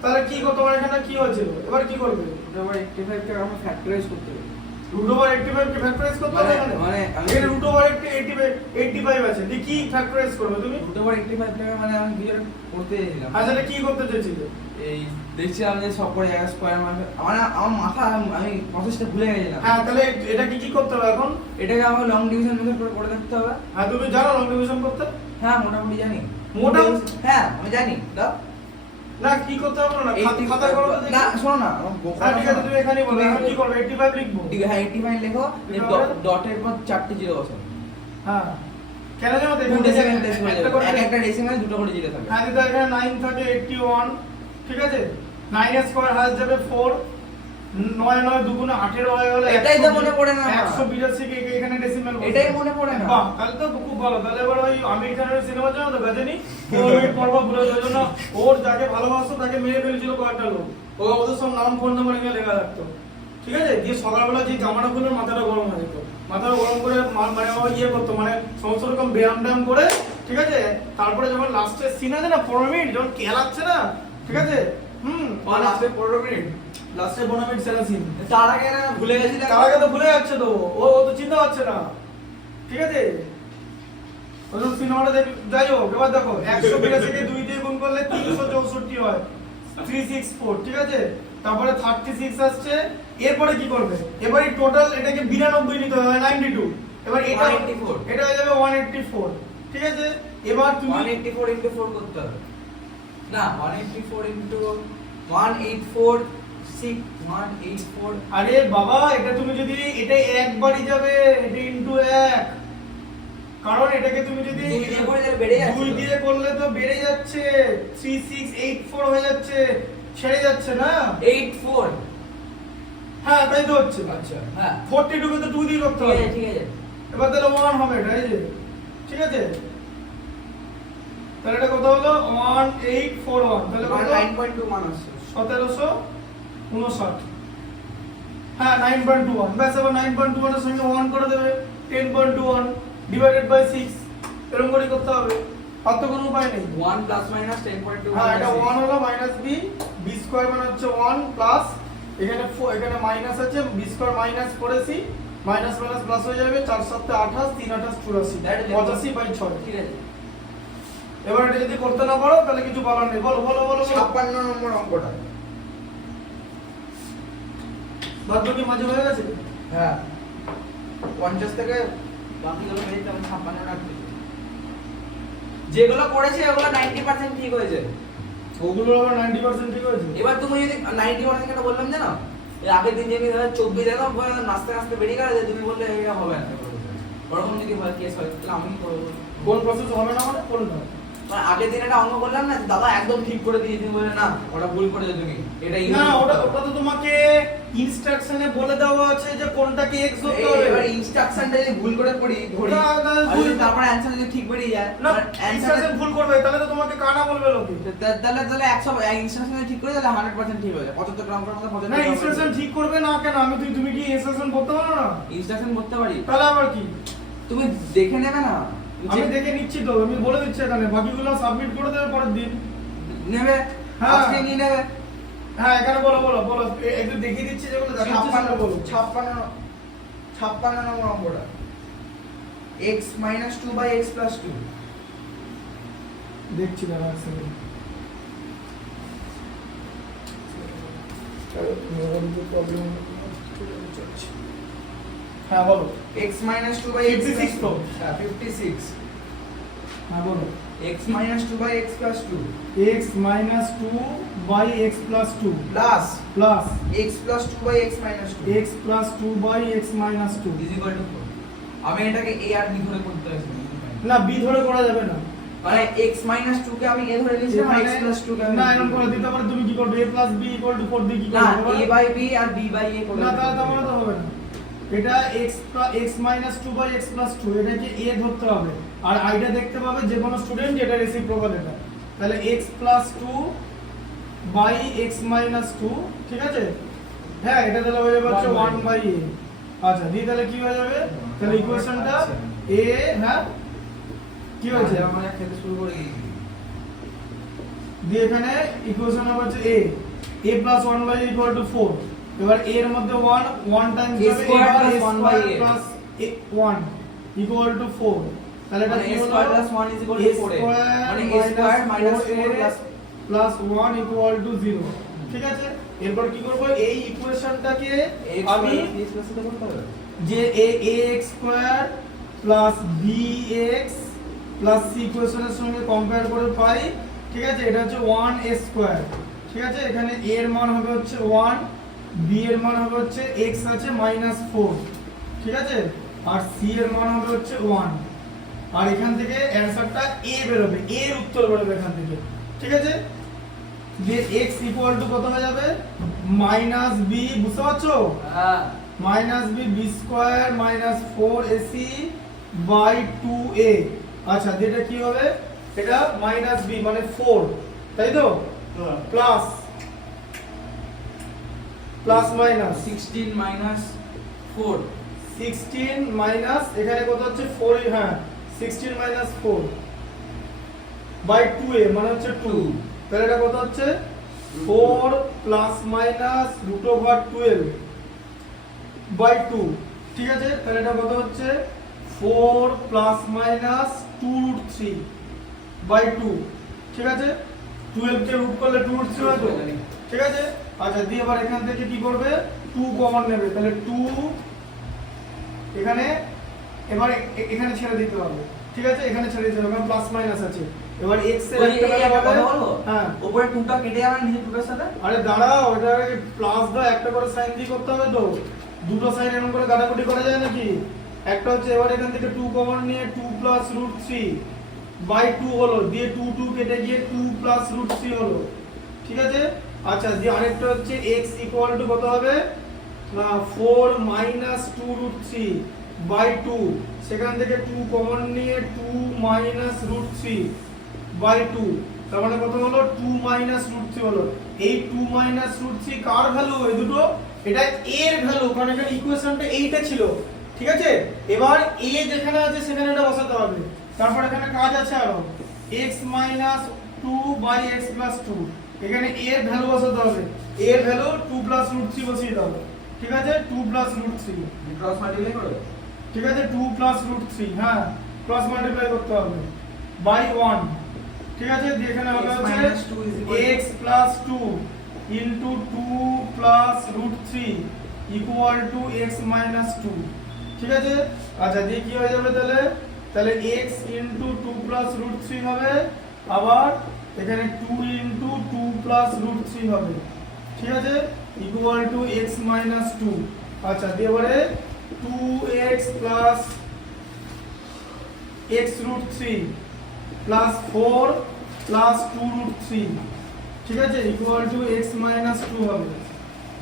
তাহলে কি করতে পারে এখানে কি হয়েছিল? এবার কি করবে? √85 কে আমরা ফ্যাক্টরাইজ করতে হবে। √85 কে ফ্যাক্টরাইজ করতে হবে এখানে? মানে এখানে √85 আছে। দি কি ফ্যাক্টরাইজ করবে তুমি? √85 টাকা মানে আমি ভিডিওটা করতে এসেছিলাম। আচ্ছা এটা কি করতে চেয়েছিলে? এই দেখছিলাম যে সব করে জায়গা স্কয়ার মানে আমার মাথা আমি প্রসেসটা ভুলে গেছিলাম। হ্যাঁ তাহলে এটা কি করতে হবে এখন? এটাকে আমাকে লং ডিভিশন মেথড করে দেখতে হবে। হ্যাঁ তুমি জানো লং ডিভিশন করতে? হ্যাঁ মোটামুটি জানি। হ্যাঁ আমি জানি। দাও না কি করতে হবে না খাতা করো তো দেখি। না শোনো না হ্যাঁ ঠিক আছে তুমি এখানেই বলো। এখন কি করবে? 85 লিখবো। ঠিক আছে, হ্যাঁ 85 লেখো, ডটের পর 4টি জিরো বসাও। হ্যাঁ কেন জানো তো টু ডেসিমাল প্লেস করে একটা যাবে, করে একটা ডেসিমাল দুটো করে জিরো থাকবে। হ্যাঁ দিদা এখানে 9 থাকে 81। ঠিক আছে 9 এর স্কয়ার হাজ যাবে 4। 9 9 দুগুণে 18 হয়ে গেল। এটাই তো মনে পড়ে না। 182 কে এখানে ডেসিমাল বসে। এটাই মনে পড়ে না। বাহ তাহলে তো খুব ভালো। তাহলে এবার ওই আমির খানের সিনেমা জানো তো গজনী কোভিড পর্ব পুরো জন্য ওর যাকে ভালোবাসতো তাকে মেরে ফেলেছিল কয়েকটা লোক। ওদের সব নাম ফোন নাম্বার এখানে লেখা থাকতো। ঠিক আছে দিয়ে সকালবেলা যে জামাটা খুলে মাথাটা গরম হয়ে যেত। মাথাটা গরম করে মানে ও করতো মানে সমস্ত রকম ব্যায়াম করে। ঠিক আছে তারপরে যখন লাস্টের সিন আছে না 15 মিনিট যখন খেলাচ্ছে না, ঠিক আছে লাস্টে 15 মিনিট, লাস্টে 15 মিনিট সেরা সিন। তার আগে না ভুলে গেছি। তার আগে তো ভুলে যাচ্ছে তো ও তো চিন্তা পাচ্ছে না। ঠিক আছে ওই সিনেমাটা দেখ, যাই হোক এবার দেখো 182 কে 2 দিয়ে গুণ করলে 364 হয় 364, ঠিক আছে। তারপরে 36 আসছে, এরপরে কি করবে? এবারে টোটাল এটাকে 92 নিতে হবে 92, এবার এটা 184 এটা হয়ে যাবে 184, ঠিক আছে। এবার তুমি 184 into 4 করতে হবে না, 184 into 184 6 184। আরে বাবা, এটা তুমি যদি এটা একবারই যাবে, এটা ইনটু 1, কারণ এটাকে তুমি যদি 2 দিয়ে করে দিলে বেড়ে যাচ্ছে, 2 দিয়ে করলে তো বেড়ে যাচ্ছে, 3684 হয়ে যাচ্ছে, ছেড়ে যাচ্ছে না। 84। হ্যাঁ তাই তো হচ্ছে। আচ্ছা হ্যাঁ 42 কে তো 2 দিয়ে করতে ঠিক হবে, আছে ঠিক আছে। এবার তাহলে 1 হবে এটা, এই যে, ঠিক আছে। তাহলে এটা কত হলো? 1841, তাহলে কত? 9.2 মান আসছে। 1759। হ্যাঁ 9.21, ব্যাস। এবার 9.21 এর সঙ্গে 1 করে দেবে, 10.21 ডিভাইডেড বাই 6, এরকম করে করতে হবে, আর তো কোনো উপায় নেই। 1 প্লাস মাইনাস 10.2। হ্যাঁ এটা 1 হলো মাইনাস b, b স্কয়ার মানে হচ্ছে 1 প্লাস এখানে এখানে মাইনাস আছে, b square minus 4ac, minus minus plus হয়ে যাবে, 4 7 28 3 28 84, 85/6, ঠিক আছে। এবার এটা যদি করতে না পারো তাহলে কিছু বলার নেই, বলো বলো বলো। 56 নম্বর অঙ্কটা। বাদ কি মাঝে হয়ে গেছে? হ্যাঁ 50 থেকে বাকিগুলো মেরে আমি 56 রাখছি। যেগুলো করেছে ওগুলো 90% ঠিক হয়েছে। ওগুলো আবার 90% ঠিক হয়েছে। এবার তুমি যদি 90% কেন বললাম জানো? এর আগের দিন যেমনি 24 দেখো নাচতে নাচতে বেরিয়ে গেল, তুমি বললে এটা হবে না, ওরকম যদি হয় কেস হয় তাহলে আমি কি করবো? কোন প্রসেস হবে না মানে কোনটা? মানে আগের দিন একটা অঙ্ক করলাম না, দাদা একদম ঠিক করে দিয়ে তুমি বলে না ওটা ভুল করেছো তুমি, এটা না ওটা তো তোমাকে ইনস্ট্রাকশনে বলে দেওয়া আছে যে কোনটাকে x ধরতে হবে। এবার ইনস্ট্রাকশনটা যদি ভুল করে পড়ি ধরি, তারপর অ্যানসার যদি ঠিক বেরিয়ে যায়, না অ্যানসার ইনস্ট্রাকশন ভুল করবে তাহলে তো তোমাকে কানা বলবে লোকে। তাহলে 100 ইনস্ট্রাকশন ঠিক করে তাহলে 100% ঠিক হয়ে যায়। 75 নম্বরের মধ্যে 75 না ইনস্ট্রাকশন ঠিক করবে না কেন? আমি তুমি কি ইনস্ট্রাকশন করতে পারো না? ইনস্ট্রাকশন করতে পারি, তাহলে আবার কি? তুমি দেখে নেবে না? আমি দেখে নিচ্ছি তো, আমি বলে দিচ্ছি এখানে, বাকিগুলো সাবমিট করে দেবে পরের দিন। নেবে, হ্যাঁ। আজকে নিয়ে নেবে। হ্যাঁ এখানে বলো বলো বলো, একটু দেখিয়ে দিচ্ছি যেগুলো দেখাচ্ছি সেটা বলো। 56 নম্বর অঙ্কটা, x - 2 / x + 2। দেখছি দাঁড়া এক সেকেন্ড। হ্যাঁ বলো। x - 2 / x + 56 তো। 2। হ্যাঁ 56। হ্যাঁ বলো। x - 2 / x + 2 x minus 2 by x plus 2 plus plus x + 2 / x - 2 x plus 2 by x minus 2 = 4। আমি এটাকে a আর b ধরে করতে হয়েছে, না b ধরে করা যাবে না, মানে x - 2 কে আমি a ধরে নিয়েছিলাম আর x + 2 কে আমি না এরকম করে দিতে পারে। তুমি কি করবে? a plus b equal to 4 দিয়ে কি না করবে? a/b আর b/a করে না তাহলে তোমরা তো হবে না। এটা x minus 2 by x plus 2 এটাকে a ধরতে হবে, আর আইটা দেখতে পাবে যে কোনো স্টুডেন্ট এটা রেসিপ্রোকাল, এটা তাহলে x plus 2 by x minus 2, ঠিক আছে। হ্যাঁ এটা তাহলে হয়ে যাবে হচ্ছে 1 by a। আচ্ছা দিয়ে তাহলে কি হয়ে যাবে? তাহলে ইকুয়েশনটা a, হ্যাঁ কি হয়েছে? আমরা খেতে শুরু করি। দিয়ে এখানে ইকুয়েশন হবে হচ্ছে a plus 1 by a equal to 4। এবার a এর মধ্যে 1 টাইমস a যাবে, square এবার plus a 1 by square a plus 1 equal to 4। তাহলে এটা মানে কি a হলো? square plus 1 is equal to 4 মানে a square minus 4 plus 1 equal to 0, ঠিক আছে। এরপর কি করব? এই ইকুয়েশনটাকে আমি যে ax square plus bx plus c ইকুয়েশনের সঙ্গে কম্পেয়ার করে পাই, ঠিক আছে। এটা হচ্ছে 1a স্কয়ার, ঠিক আছে। এখানে a এর মান হবে হচ্ছে 1, b এর মান হবে হচ্ছে x আছে -4, ঠিক আছে, আর c এর মান হবে হচ্ছে 1। আর এখান থেকে অ্যানসারটা a বেরোবে, a এর উত্তর বেরোবে এখান থেকে, ঠিক আছে। যে x ইকুয়াল টু কত হয়ে যাবে? -b, বুঝতে পারছো? হ্যাঁ -b b square -4ac by 2a। আচ্ছা যেটা কি হবে? এটা -b মানে 4, তাই তো, প্লাস মাইনাস 16 - 4 16 মাইনাস এখানে কত হচ্ছে 4, হ্যাঁ 16 - 4 বাই 2a মানে হচ্ছে 2। তাহলে এটা কত হচ্ছে? 4 প্লাস মাইনাস √12 বাই 2, ঠিক আছে। তাহলে এটা কত হচ্ছে? 4 প্লাস মাইনাস 2√3/2, ঠিক আছে? 12 কে রুট করলে 2√3 হয় তো, ঠিক আছে? আচ্ছা, দিয়ে এবার এখান থেকে কি করবে, 2 কমন নেবে, তাহলে 2 এখানে, এবার এখানে ছেড়ে দিতে হবে, ঠিক আছে? এখানে ছেড়ে দিতে হবে কারণ প্লাস মাইনাস আছে। এবার x এর একটা ভ্যালু হবে, হ্যাঁ উপরে 2টা কেটে যাবে নিচে 2টার সাথে। আরে দাঁড়াও, ওটা প্লাস দা একটা করে সাইন দিয়ে করতে হবে তো, দুটো সাইন এরকম করে কাটাকুটি করা যায় নাকি? একটা হচ্ছে এবার এখান থেকে 2 কমন নিয়ে 2 + √3/2 হলো, দিয়ে 2 2 কেটে গিয়ে 2 + √3 হলো, ঠিক আছে? আচ্ছা, দিয়ে আরেকটা হচ্ছে x = কত হবে, 4 - 2√3/2, সেখান থেকে 2 কমন নিয়ে 2 - √3/2, তার মানে কত হলো, 2 - √3 হলো। এই 2 - √3 কার ভ্যালু? এই দুটো, এটা a এর ভ্যালু, কারণ এখানে ইকুয়েশনটা এইটা ছিল, ঠিক আছে? এবার a যেখানে আছে সেখানে এটা বসাতে হবে। তারপর এখানে কাজ আছে আরো, x - 2/x + 2, এখানে a এর ভ্যালু বসাতে হবে। a এর ভ্যালু 2 + √3 বসিয়ে দাও, ঠিক আছে? 2 + √3, ক্রস মাল্টিপ্লাই করো, ঠিক আছে? 2 + √3, হ্যাঁ ক্রস মাল্টিপ্লাই করতে হবে বাই 1, ঠিক আছে? দিয়ে এখানে হবে হচ্ছে x + 2 ইনটু 2 + √3 = x - 2, ঠিক আছে? আচ্ছা, দিয়ে কি হয়ে যাবে তাহলে, x ইনটু 2 + √3 হবে, আবার এখানে 2 ইনটু 2 + √3 হবে, ঠিক আছে? = x - 2। আচ্ছা, দিয়ে এবারে 2x + x√3 + 4 + 2√3, ঠিক আছে? = x - 2 হবে।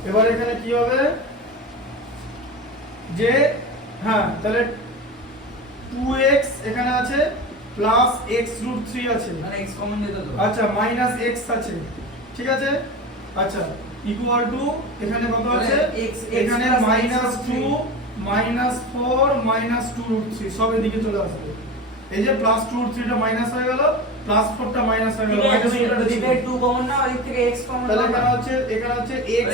এবার এখানে কি হবে যে, হ্যাঁ তাহলে 2x এখানে আছে প্লাস x√3 আছে, মানে x কমন যেত তো। আচ্ছা মাইনাস x আছে, ঠিক আছে? আচ্ছা, ইকুয়াল টু এখানে কত আছে, এখানে -2 -4 -2√3 সব এদিকে চলে আসবে। এই যে প্লাস 2√3 টা মাইনাস হয়ে গেল, প্লাস 4 টা মাইনাস হয়ে গেল, মাইনাস 2 টা দিবে 2 কমন না, আর এর থেকে x কমন। তাহলে এখানে হচ্ছে x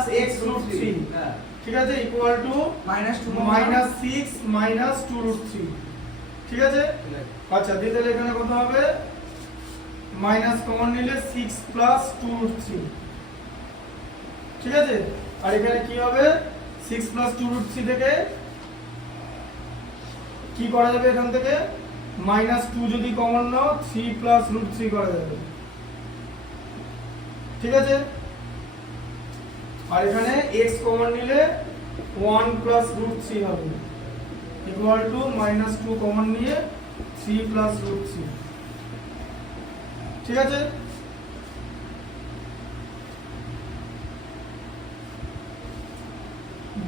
+ x√3, হ্যাঁ ঠিক আছে? ইকুয়াল টু -6 -2√3, ঠিক আছে? আচ্ছা, দিয়ে তাহলে এখানে কত হবে, মাইনাস কমন নিলে 6 + 2√3, ঠিক আছে? আর এখানে কি হবে, 6 + 2√3 থেকে কি করা যাবে, এখান থেকে -2 যদি কমন নাও 3 + √3 করা যাবে, ঠিক আছে? আর এখানে x কমন নিলে 1 + √3 হবে, ইকুয়াল টু -2 কমন নিয়ে 3 + √3, ঠিক আছে?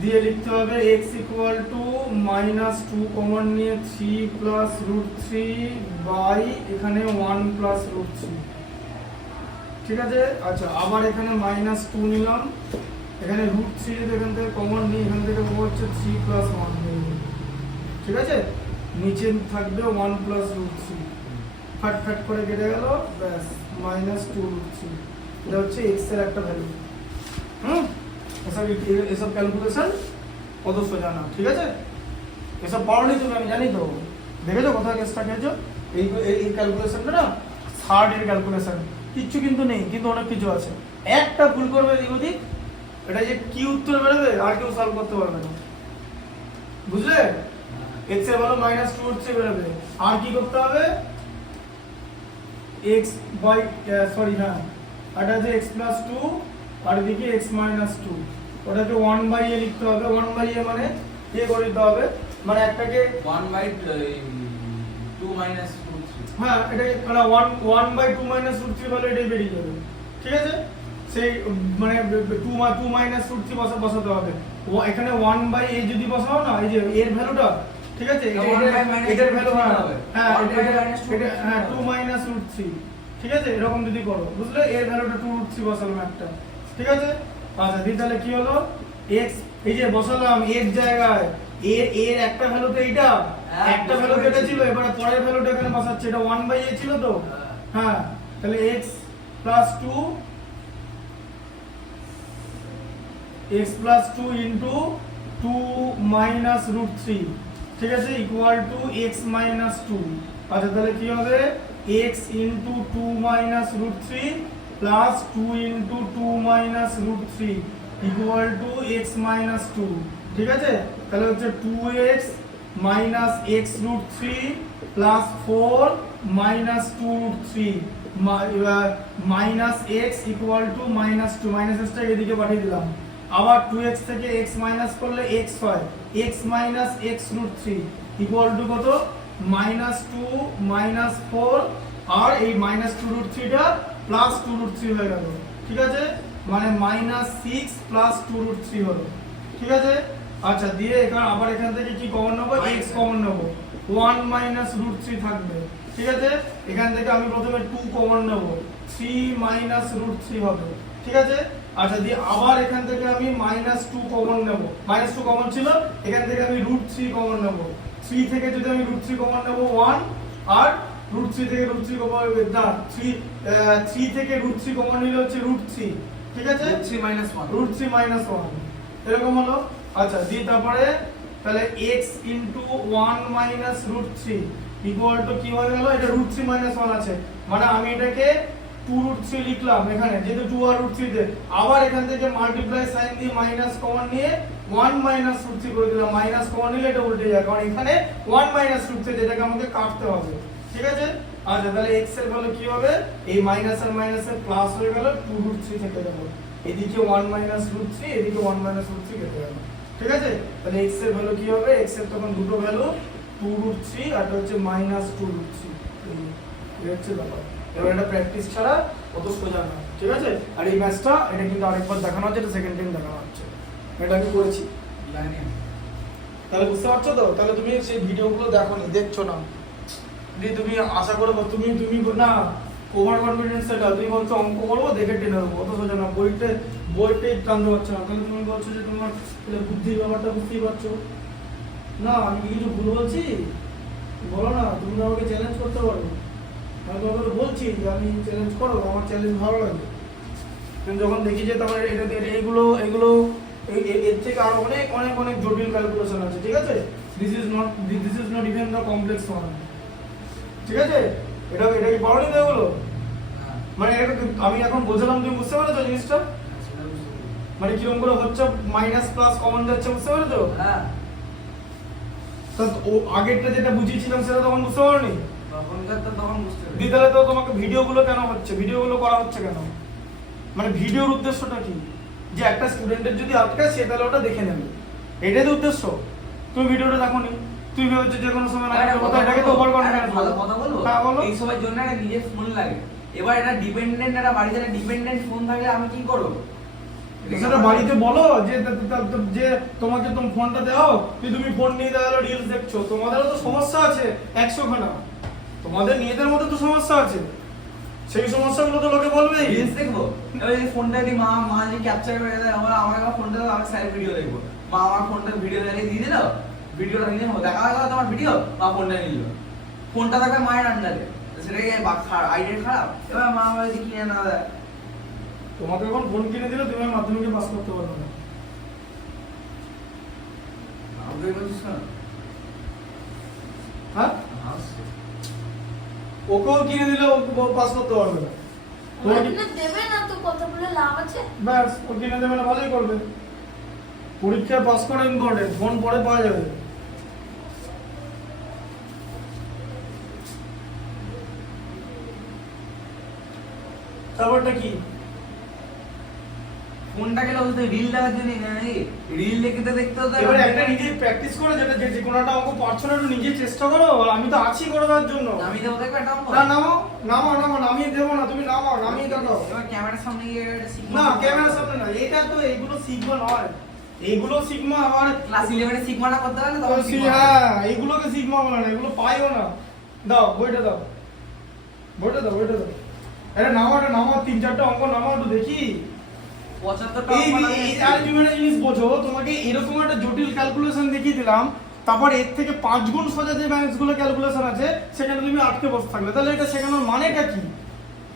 দিয়ে লিখতে হবে x = -2 কমন নিয়ে 3 + √3 বাই এখানে 1 + √3, ঠিক আছে? আচ্ছা, আবার এখানে -2 নিলাম, এখানে √3 যদি এখান থেকে কমন নিই, এখান থেকে হচ্ছে 3 + 1, ঠিক আছে? নিচে থাকবে 1 + √3, ফাট ফাট করে কেটে গেল, ব্যাস -2√3, এটা হচ্ছে x এর একটা ভ্যালু। এসব ক্যালকুলেশন কত সোজা না, ঠিক আছে? এসব পড়নি তুমি, আমি জানি তো, দেখেছো কোথায় কেসটা খেয়েছো? এই ক্যালকুলেশনটা না থার্ড এর ক্যালকুলেশন, কিচ্ছু কিন্তু নেই, কিন্তু অনেক কিছু আছে। একটা ভুল করবে এদিক ওদিক, এটা যে কি উত্তর বেরোবে আর কেউ সলভ করতে পারবে না, বুঝলে? x এর ভ্যালু -2 বেরোবে, আর কি করতে হবে, x বাই সরি হ্যাঁ, এটা আছে x + 2, আর এদিকে x - 2, ওটাকে 1/a লিখতে হবে। 1/a মানে a করে দিতে হবে, মানে একটাকে 1/2 - √3। হ্যাঁ, এটাকে মানে 1/2 - √3 বলে এটাই বেরিয়ে যাবে, ঠিক আছে? সেই মানে 2 - √3 বসাতে হবে। এখানে 1/a যদি বসাও না, এই যে এর ভ্যালুটা, ঠিক আছে? এটার ভ্যালু হ্যাঁ 2 - √3, ঠিক আছে? এরকম যদি করো, বুঝলে? এর ভ্যালুটা 2√3 বসালাম একটা, ঠিক আছে? আচ্ছা, দিয়ে তাহলে কি হলো, x এই যে বসালাম এর জায়গায়, এর একটা ভ্যালু তো এইটা, একটা ভ্যালু কেটে ছিল, এবারে পরের ভ্যালুটা এখানে বসাচ্ছে, এটা 1/a ছিল তো, হ্যাঁ তাহলে x + 2 ইনটু 2 - √3, ঠিক আছে? ইকুয়াল টু x - 2, আচ্ছা তাহলে কি হবে x into 2 minus root 3 plus 2 into 2 minus root 3 equal to x minus 2। ঠিক আছে, তাহলে হচ্ছে 2x minus x root 3 plus 4 minus 2 root 3 minus x equal to minus 2। Minus টা এদিকে পাঠিয়ে দিলাম। আবার 2x থেকে x মাইনাস করলে x হয়, x minus x root 3 equal to কত? মাইনাস 2 মাইনাস 4 আর এই মাইনাস 2 রুট 3 টা প্লাস 2 রুট 3 হয়ে গেল। ঠিক আছে, মানে মাইনাস 6 প্লাস 2 রুট 3 হলো। ঠিক আছে, আচ্ছা দিয়ে এখানে আবার এখান থেকে কি কমন নেব? x কমন নেব, 1 মাইনাস রুট 3 থাকবে। ঠিক আছে, এখান থেকে আমি প্রথমে 2 কমন নেব, 3 মাইনাস রুট 3 হবে। ঠিক আছে, আচ্ছা দিয়ে আবার এখান থেকে আমি মাইনাস 2 কমন নেব, মাইনাস 2 কমন ছিল, এখান থেকে আমি রুট 3 কমন নেব। 3 থেকে যদি আমি রুট 3 কমন নেব 1, আর রুট 3 থেকে রুট 3 কমন না 3 থেকে রুট 3 কমন নিলে হচ্ছে রুট 3। ঠিক আছে, রুট 3 মাইনাস 1 রুট 3 মাইনাস 1 এরকম হলো। আচ্ছা দিয়ে তারপরে তাহলে x into 1 minus root 3 equal to কি হয়ে গেল? এটা রুট 3 মাইনাস 1 আছে, মানে আমি এটাকে 2 রুট 3 লিখলাম এখানে, যেহেতু 2 আর রুট 3 তে। আবার এখান থেকে মাল্টিপ্লাই সাইন দিয়ে মাইনাস কমন নিয়ে 1 মাইনাস রুট 3 করে দিলাম। মাইনাস কমন নিলে এটা উল্টে যায়, কারণ এখানে 1 মাইনাস রুট 3 যেটাকে আমাকে কাটতে হবে। ঠিক আছে, আচ্ছা তাহলে x এর ভ্যালু কি হবে? এই মাইনাস আর মাইনাসের প্লাস হয়ে গেল, 2 রুট 3 থেকে গেল, এদিকে 1 মাইনাস রুট 3, এদিকে 1 মাইনাস রুট 3 কেটে গেল। ঠিক আছে, তাহলে x এর ভ্যালু কি হবে? x এর তখন দুটো ভ্যালু, 2 রুট 3 আর এটা হচ্ছে মাইনাস 2 রুট 3। এই হচ্ছে ব্যাপার। এবার এটা প্র্যাকটিস ছাড়া অত সোজা না। ঠিক আছে, আর এই ম্যাচটা এটা কিন্তু আরেকবার দেখানো হচ্ছে, এটা সেকেন্ড টাইম দেখানো হচ্ছে, এটা আমি করেছি। তাহলে বুঝতে পারছো তো? তাহলে তুমি সেই ভিডিওগুলো দেখোনি, দেখছো না, দিয়ে তুমি আশা করো তুমি না ওভার কনফিডেন্স সেটা তুমি বলছো অঙ্ক করবো দেখে টেনে দেবো, অত সোজা না। বইটাই টানতে পারছো না, তাহলে তুমি বলছো যে তোমার বুদ্ধির ব্যাপারটা বুঝতেই পারছো না। আমি কি কিছু ভুল বলছি? বলো না, তুমি আমাকে চ্যালেঞ্জ করতে পারো। আমি তোমাকে বলছি যে আমি চ্যালেঞ্জ করো, আমার চ্যালেঞ্জ ভালো লাগে। কিন্তু যখন দেখি যে তোমার এগুলো এর থেকে আরো অনেক অনেক অনেক জটিল ক্যালকুলেশন আছে। ঠিক আছে, this is not even the complex one. ঠিক আছে, এটা কি পড়ানি তো এগুলো? মানে আমি এখন বোঝালাম, তুমি বুঝতে পেরেছো জিনিসটা? মানে কিরকম করে হচ্ছে, মাইনাস প্লাস কমন যাচ্ছে, বুঝতে পেরেছো? হ্যাঁ, তো ও আগেরটা যেটা বুঝিয়েছিলাম সেটা তখন বুঝতে পারোনি? তখন বুঝতে পারি। দিদালে তো তোমাকে ভিডিওগুলো কেন হচ্ছে, ভিডিওগুলো করা হচ্ছে কেন? মানে ভিডিওর উদ্দেশ্যটা কি? যে একটা স্টুডেন্টের যদি আটকায় সে তাহলে ওটা দেখে নেবে, এটাই তো উদ্দেশ্য। তুমি ভিডিওটা দেখোনি, তুমি ভেবেছো যে কোনো সময় না কথা, এটাকে তো ওভার কনফিডেন্স। ভালো কথা বলবো। হ্যাঁ বলো। এই সময়ের জন্য একটা নিজের ফোন লাগে। এবার এটা ডিপেন্ডেন্ট, একটা বাড়িতে একটা ডিপেন্ডেন্ট ফোন থাকলে আমি কি করব? সেটা বাড়িতে বলো যে তোমাকে তুমি ফোনটা দাও, তুমি ফোন নিয়ে দাও, রিলস দেখছো। তোমাদেরও তো সমস্যা আছে 100 খানা, তোমাদের নিজেদের মধ্যে তো সমস্যা আছে, সেই সমস্যাগুলো তো লোকে বলবে। রিলস দেখবো, এবার এই ফোনটা যদি মা যদি ক্যাপচার করে দেয়, আমার ফোনটা দাও, আমি স্যার ভিডিও দেখবো। মা আমার ফোনটা ভিডিও দিয়ে দিল, ভিডিওটা নিয়ে দেখা গেল তোমার ভিডিও, মা ফোনটা নিল। ফোনটা থাকবে মায়ের আন্ডারে, সেটাকে আইডিয়া খারাপ। এবার মা আমার যদি কিনে না দেয়, তোমাকে এখন ফোন কিনে দিলে তুমি মাধ্যমিকে পাস করতে পারবে না। আমাকে বলছিস না? হ্যাঁ, ওকেও কিনে দিলে ও পাস করতে পারবে না। দেবে না তো, কথা বলে লাভ আছে? ব্যাস, ও কিনে দেবে না, ভালোই করবে। পরীক্ষায় পাস করা ইম্পর্টেন্ট, ফোন পরে পাওয়া যাবে। তারপরটা কি? ফোনটাকে বলতে রিল দেখার জন্য নাকি? রিল দেখতে দেখতে তো এবারে একটা নিজে প্র্যাকটিস করো, যেটা যে কোনোটা অঙ্ক পারছো না একটু নিজে চেষ্টা করো। আমি তো আছি করে দেওয়ার জন্য। আমি দেবো, দেখবে একটা অঙ্ক? না নামো, নামিয়ে দেবো না, তুমি নামিয়ে দেখো। এবার ক্যামেরার সামনে গিয়ে না, ক্যামেরার সামনে না, এটা তো এইগুলো সিগমা নয়, এইগুলো সিগমা আবার ক্লাস 11 এ সিগমাটা করতে পারলে তখন হ্যাঁ, এইগুলোকে সিগমা বলে না, এগুলো পাইও না। দাও বইটা দাও। আরে নামো 3-4টা অঙ্ক নামাও, একটু দেখি। 75টা এই আলটিমেট জিনিস বোঝো, তোমাকে এরকম একটা জটিল ক্যালকুলেশন দেখিয়ে দিলাম, তারপর এর থেকে 5 গুণ সোজা যে ম্যাথসগুলো ক্যালকুলেশন আছে সেখানে তুমি আটকে বসে থাকলে, তাহলে এটা শেখানোর মানেটা কি?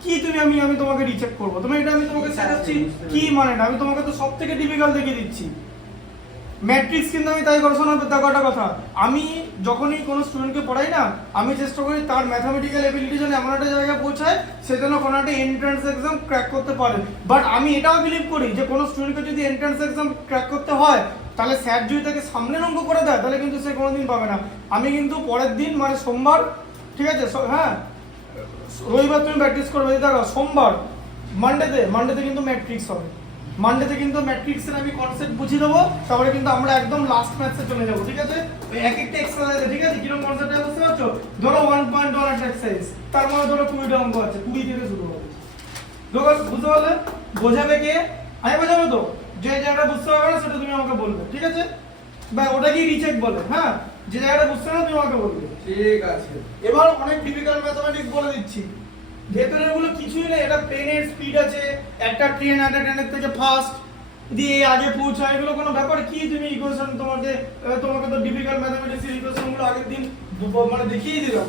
কি তুমি আমি তোমাকে রিচেক করবো? তুমি এটা আমি তোমাকে শেখাচ্ছি কি মানেটা? আমি তোমাকে তো সবথেকে ডিফিকাল্ট দেখিয়ে দিচ্ছি। ম্যাট্রিক্স কিন্তু আমি তাই করে শোনাবো। দেখো একটা কথা, আমি যখনই কোনো স্টুডেন্টকে পড়াই না, আমি চেষ্টা করি তার ম্যাথামেটিক্যাল এবিলিটি যেন এমন একটা জায়গায় পৌঁছায় সে যেন কোনো একটা এন্ট্রান্স এক্সাম ক্র্যাক করতে পারে। বাট আমি এটাও বিলিভ করি যে কোনো স্টুডেন্টকে যদি এন্ট্রান্স এক্সাম ক্র্যাক করতে হয়, তাহলে স্যার যদি তাকে সামনের অঙ্ক করে দেয় তাহলে কিন্তু সে কোনোদিন পাবে না। আমি কিন্তু পরের দিন মানে সোমবার, ঠিক আছে, হ্যাঁ রবিবার তুমি প্র্যাকটিস করবে, দেখো সোমবার মানডেতে কিন্তু ম্যাট্রিক্স হবে। মানডেতে কিন্তু ম্যাট্রিক্সের আমি কনসেপ্ট বুঝিয়ে দেবো, তারপরে কিন্তু আমরা একদম লাস্ট ম্যাথসে চলে যাবো, ঠিক আছে? ওই এক একটা এক্সারসাইজে, ঠিক আছে, কিরকম কনসেপ্ট বুঝতে পারছো? ধরো 1.1 একটা এক্সারসাইজ, তার মধ্যে ধরো 20টা অঙ্ক আছে, 20 থেকে শুরু হবে। দেখো বুঝতে পারলে? বোঝাবে কে? আমি বোঝাবো তো, যে জায়গাটা বুঝতে পারবে না সেটা তুমি আমাকে বলবে, ঠিক আছে? বা ওটাকেই রিচেক বলে, হ্যাঁ, যে জায়গাটা বুঝতে না তুমি আমাকে বলবে। ঠিক আছে। এবার অনেক ডিফিকাল্ট ম্যাথমেটিক্স বলে দিচ্ছি। ভেতরের গুলো কিছুই না, এটা প্লেনের স্পিড আছে, একটা ট্রেন একটা ট্রেনের থেকে ফাস্ট দিয়ে আগে পৌঁছায়, এগুলো কোনো ব্যাপার কি? তুমি ইকুয়েশন তোমাকে তো ডিফিকাল্ট ম্যাথমেটিক্স এর ইকুয়েশন গুলো আগের দিন মানে দেখিয়ে দিলাম।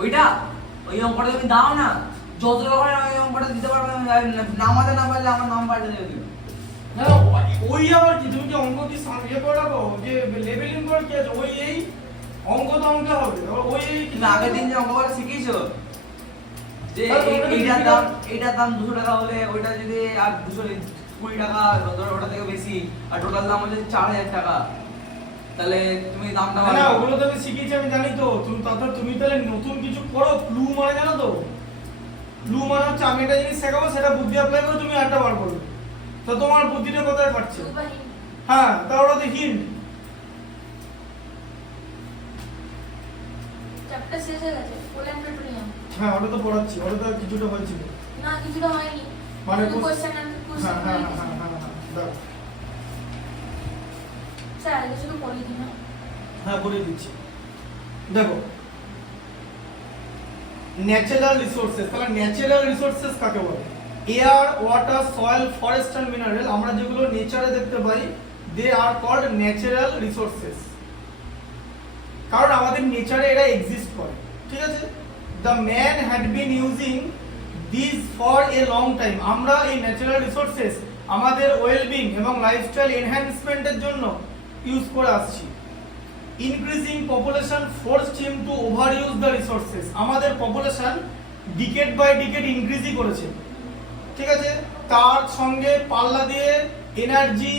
ওই অঙ্কটা তুমি দাও না, যত রকমের ওই অঙ্কটা দিতে পারবে, নামাতে না পারলে আমার নাম পাল্টে দেবে তুমি। না ওই আবার কি, তুমি কি অঙ্ক কি ইয়ে করে রাখো যে লেভেলিং করে কি আছে? ওই এই অঙ্ক তো অঙ্ক হবে, ওই এই তুমি আগের দিন যে অঙ্কগুলো শিখিয়েছো, যে এইটার দাম 200 টাকা হলে ওইটা যদি আর 220 টাকা, ধরো ওটা থেকে বেশি, আর টোটাল দাম হচ্ছে 4000 টাকা, তাহলে তুমি দামটা না ওগুলো তো আমি শিখেছি, আমি জানি তো। তুমি তাহলে নতুন কিছু করো। ক্লু মানে জানো তো? ক্লু মানে হচ্ছে আমি একটা জিনিস শেখাবো, সেটা বুদ্ধি অ্যাপ্লাই করে তুমি আরেকটা বার করবে। তো তোমার বুদ্ধিটা কোথায় কাটছে? হ্যাঁ, তা ওটা তো হিন্ট। চ্যাপ্টার শেষ হয়ে গেছে, পোল্যান্ড পেট্রোলিয়াম। হ্যাঁ, ওটা তো পড়াচ্ছি, ওটা তো কিছুটা হয়েছিল। না কিছুটা হয়নি, মানে কোশ্চেন এন্ড কোশ্চেন হ্যাঁ, হয়ে গেছে। দাও। স্যার আগে শুধু পড়িয়ে দিন না। হ্যাঁ, বলে দিচ্ছি। দেখো, ন্যাচারাল রিসোর্সেস, তাহলে ন্যাচারাল রিসোর্সেস কাকে বলে? Air, water, soil, forest and mineral, আমরা যেগুলো নেচারে দেখতে পাই, they are called natural resources. কারণ আমাদের নেচারে এরা এক্সিস্ট করে, ঠিক আছে? The man had been using this for a long time. আমরা এই ন্যাচারাল রিসোর্সেস আমাদের ওয়েলবিং এবং লাইফস্টাইল এনহ্যান্সমেন্টের জন্য ইউজ করে আসছি। Increasing population forced him to overuse the resources. আমাদের পপুলেশন ডিকেড বাই ডিকেড ইনক্রিজই করেছে, ঠিক আছে? তার সঙ্গে পাল্লা দিয়ে এনার্জি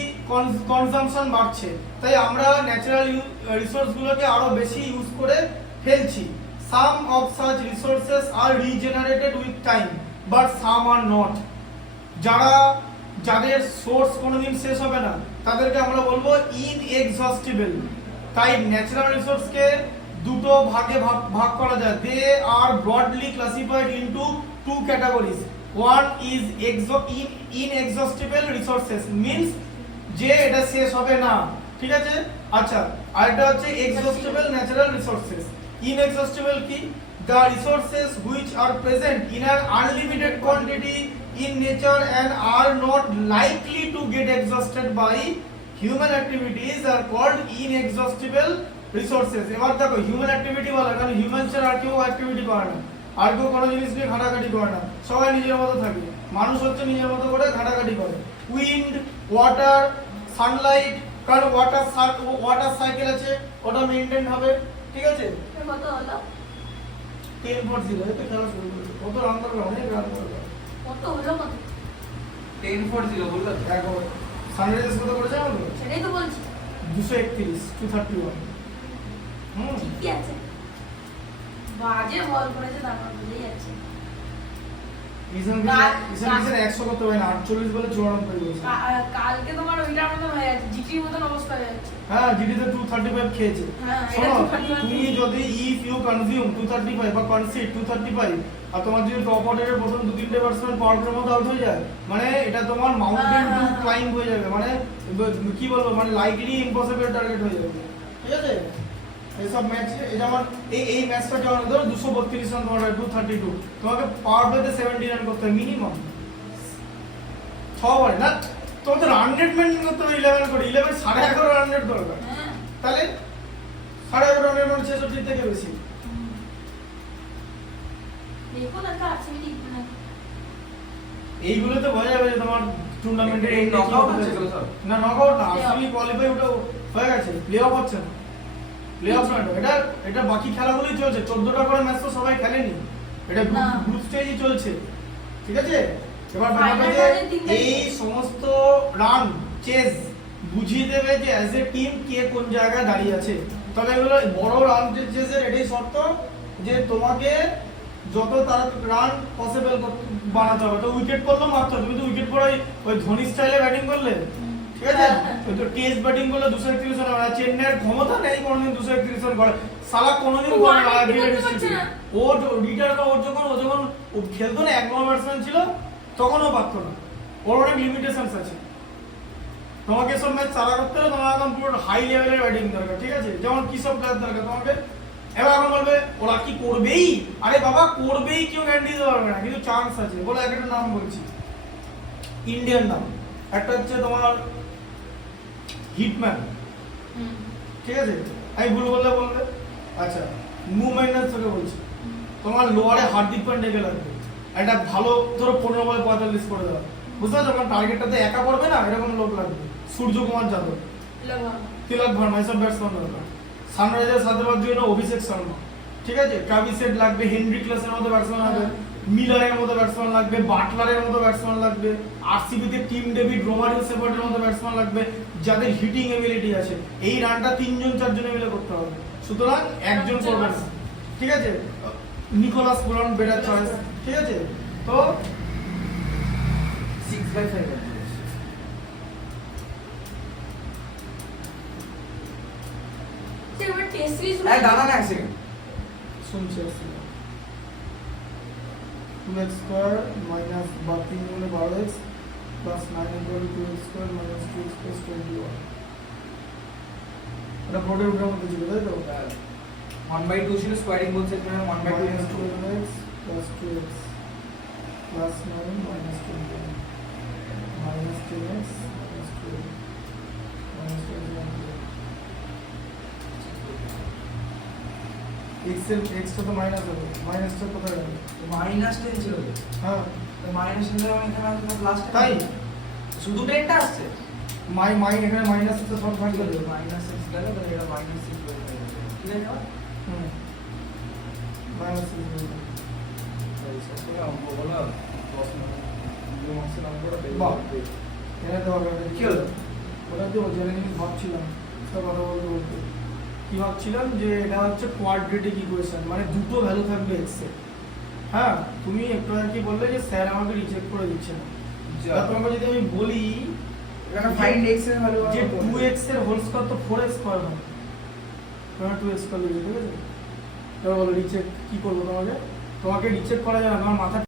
কনজাম্পশন বাড়ছে, তাই আমরা ন্যাচারাল রিসোর্সগুলোকে আরো বেশি ইউজ করে ফেলছি। Some of such resources are regenerated with time but some are not. যাদের সোর্স কোনোদিন শেষ হবে না তাদেরকে আমরা বলবো ইনএক্সহস্টিবল। তাই ন্যাচারাল রিসোর্সকে দুটো ভাগে ভাগ করা যায়। They are broadly classified into two categories. One is inexhaustible resources, means যে এটা শেষ হবে না, ঠিক আছে? আচ্ছা, আরেকটা হচ্ছে এক্সহস্টিবল ন্যাচারাল রিসোর্সেস। ইনএক্সহস্টিবল কি? the resources which are present in an unlimited quantity in nature and are not likely to get exhausted by human activities are called inexhaustible resources. এবার দেখো, হিউম্যান অ্যাক্টিভিটি বলে কারণ হিউম্যান ছাড়া আর কেউ অ্যাক্টিভিটি করে না, আর কেউ কোনো জিনিস নিয়ে ঘাটাঘাটি করে না, সবাই নিজের মতো থাকে। মানুষ হচ্ছে নিজের মতো করে ঘাটাঘাটি করে। উইন্ড, ওয়াটার, সানলাইট, কারণ ওয়াটার সাইকেল আছে, ওটা মেইনটেইন হবে, ঠিক আছে? কত হলো? 1040, এই তো খেলা শুরু করেছে। কত রান করবে? অনেক রান করবে। কত হলো কত? 1040 বললো তো। একবার সানরাইজার্স কত করেছে জানো তো? সেটাই তো বলছি। 231, 231। ঠিকই আছে। বাজে বল করেছে, তারপর বুঝেই যাচ্ছে। ইসেন 100 করতে হয় না, 48 বলে 94 করেছে। কালকে তোমার ওইটার মতো হয়ে যাচ্ছে, জিটির মতন অবস্থা হয়ে যাচ্ছে। হ্যাঁ, জিডিতে 235 খেয়েছে। হ্যাঁ, এটা শোনো, 235 তুমি যদি ইফ ইউ কনজিউম 235 বা কনসিড 235 আর তোমার যদি টপ অর্ডারের প্রথম 2-3টে ব্যাটসম্যান পাওয়ার প্লের মধ্যে আউট হয়ে যায়, মানে এটা তোমার মাউন্টেন টু ক্লাইম্ব হয়ে যাবে, মানে কি বলবো, মানে লাইকলি ইম্পসিবল টার্গেট হয়ে যাবে, ঠিক আছে? এইসব ম্যাচে এটা আমার এই ম্যাচটা কেমন ধরো 232 রান তোমার 232, তোমাকে পাওয়ার প্লেতে 70 রান করতে হবে মিনিমাম। 6 ওভারে না, তোমার তো রান রেট মেইনটেইন করতে হবে 11 করে, 11 11.5 রান রেট দরকার। হ্যাঁ, তাহলে 11.5 রানের মানে 66 থেকে বেশি। দেখো না কার সিটি না। এইগুলোতে বোঝা যাবে যে তোমার টুর্নামেন্টের এই knockout হচ্ছে তো সব? না নকআউট না, Play off. আসলে কোয়ালিফাই ওটা হয়ে গেছে, প্লে অফ হচ্ছে না, প্লে অফ না, এটা বাকি খেলাগুলোই চলছে, 14টা করে ম্যাচ তো সবাই খেলেনি, এটা না। গ্রুপ স্টেজই চলছে, ঠিক আছে। এবার Final ব্যাপারটা match যে এর 3 তারিখে। এই সমস্ত রান চেস বুঝিয়ে দেবে যে অ্যাজ এ টিম কে কোন জায়গায় দাঁড়িয়ে আছে। তবে এগুলো বড় রান চেসের এটাই শর্ত যে তোমাকে যত তাড়াতাড়ি রান পসিবল বানাতে হবে। তো উইকেট পড়লো মাত্র, তুমি তো উইকেট পড়াই ওই ধোনি স্টাইলে ব্যাটিং করলে, ঠিক আছে, ওই তো টেস্ট ব্যাটিং করলে 231 রান হবে, চেন্নাইয়ের ক্ষমতা নেই কোনোদিন 231 রান করে, সালা কোনোদিন ও করে না 180 করতে পারছে না। ও রিটার ওর যখন ও খেলতো না, এক নম্বর ব্যাটসম্যান ছিল, তখনও পারতো না, ওর অনেক লিমিটেশনস আছে। তোমাকে সব ম্যাচ চালা করতে হলে তোমার এখন পুরো হাই লেভেলের ব্যাটিং দরকার, ঠিক আছে, যেমন কি সব প্লেয়ার দরকার তোমাকে। এবার এখন বলবে ওরা কি করবেই, আরে বাবা করবেই, কেউ গ্যারান্টি দিতে পারবে না, কিন্তু চান্স আছে। বলে একটা নাম বলছি, ইন্ডিয়ান নাম, একটা হচ্ছে তোমার হিটম্যান, ঠিক আছে, আমি ভুল বললে বলবে, আচ্ছা মুভমেন্ট থেকে বলছি, তোমার লোয়ারে হার্দিক পান্ডেকে লাগবে, একটা ভালো ধরো 15 বলে 45 করে দেওয়া, বুঝতে পারছো, কারণ টার্গেটটাতে একা পড়বে না, এরকম লোক লাগবে, সূর্যকুমার যাদব, তিলক ভার্মা, এসব ব্যাটসম্যান দরকার। সানরাইজার্স হায়দ্রাবাদ জন্য অভিষেক শর্মা, ঠিক আছে, ট্রাভিস হেড লাগবে, হেনরি ক্লাসের মতো ব্যাটসম্যান লাগবে, মিলারের মতো ব্যাটসম্যান লাগবে, বাটলারের মতো ব্যাটসম্যান লাগবে, আরসিবিতে টিম ডেভিড, রোমারিও সেফার্ডের মতো ব্যাটসম্যান লাগবে, যাদের হিটিং এবিলিটি আছে। এই রানটা 3-4 মিলে করতে হবে, সুতরাং একজন করবে না, ঠিক আছে। নিকোলাস পুরান বেটার চয়েস, ঠিক আছে। তো 6/5 টেস্ট সিরিজ দাঁড়া না এক সেকেন্ড। শুনছি আসছি 2x স্কয়ার মাইনাস বা 3 গুণে 12x plus 9 equal 2x square minus 2x plus 21। এটা বোর্ডে উঠার মধ্যে ছিল, তাই তো? 1/2 ছিল স্কোয়ারিং বলছে, 1/2 minus 12x plus 2x plus 9 minus 21 minus 10x plus 12 minus 21। x তো মাইনাস হবে, মাইনাসটা কোথায় যাবে? -10 ছিল তো। হ্যাঁ তো -10 ছিল আমি এখানে আসলে লাস্টে তাই শুধু 10টা আসছে। এখানে মাইনাস তো সব ভাগ করে দেবে। -6 গেল, তাহলে এটা -6 হয়ে যাবে। ঠিক আছে না? হুম মাইনাস এই সবগুলো অঙ্কগুলো 10 মার্কসের অঙ্কটা বাহ। বেশি। এখানে তো হবে কি হলো? ওটা তো জেনে জিনিস ভাবছিলাম, সব কথা বলতে বলতে কি ভাবছিলাম যে এটা হচ্ছে কোয়াড্রেটিক ইকুয়েশন, মানে দুটো ভ্যালু থাকবে এক্স এর। হ্যাঁ তুমি একটু আর কি বললে যে স্যার আমাকে রিচেক করে দিচ্ছে না, এবার তোমাকে যদি আমি বলি এখানে ফাইন্ড x এর ভ্যালু যে 2x এর হোল স্কয়ার তো 4x স্কয়ার হয়, তোমরা 2x স্কয়ার লিখে, ঠিক আছে। এবার বলো রিচেক কি করবো, তোমাকে রিচেক করা যাবে না, তোমার মাথা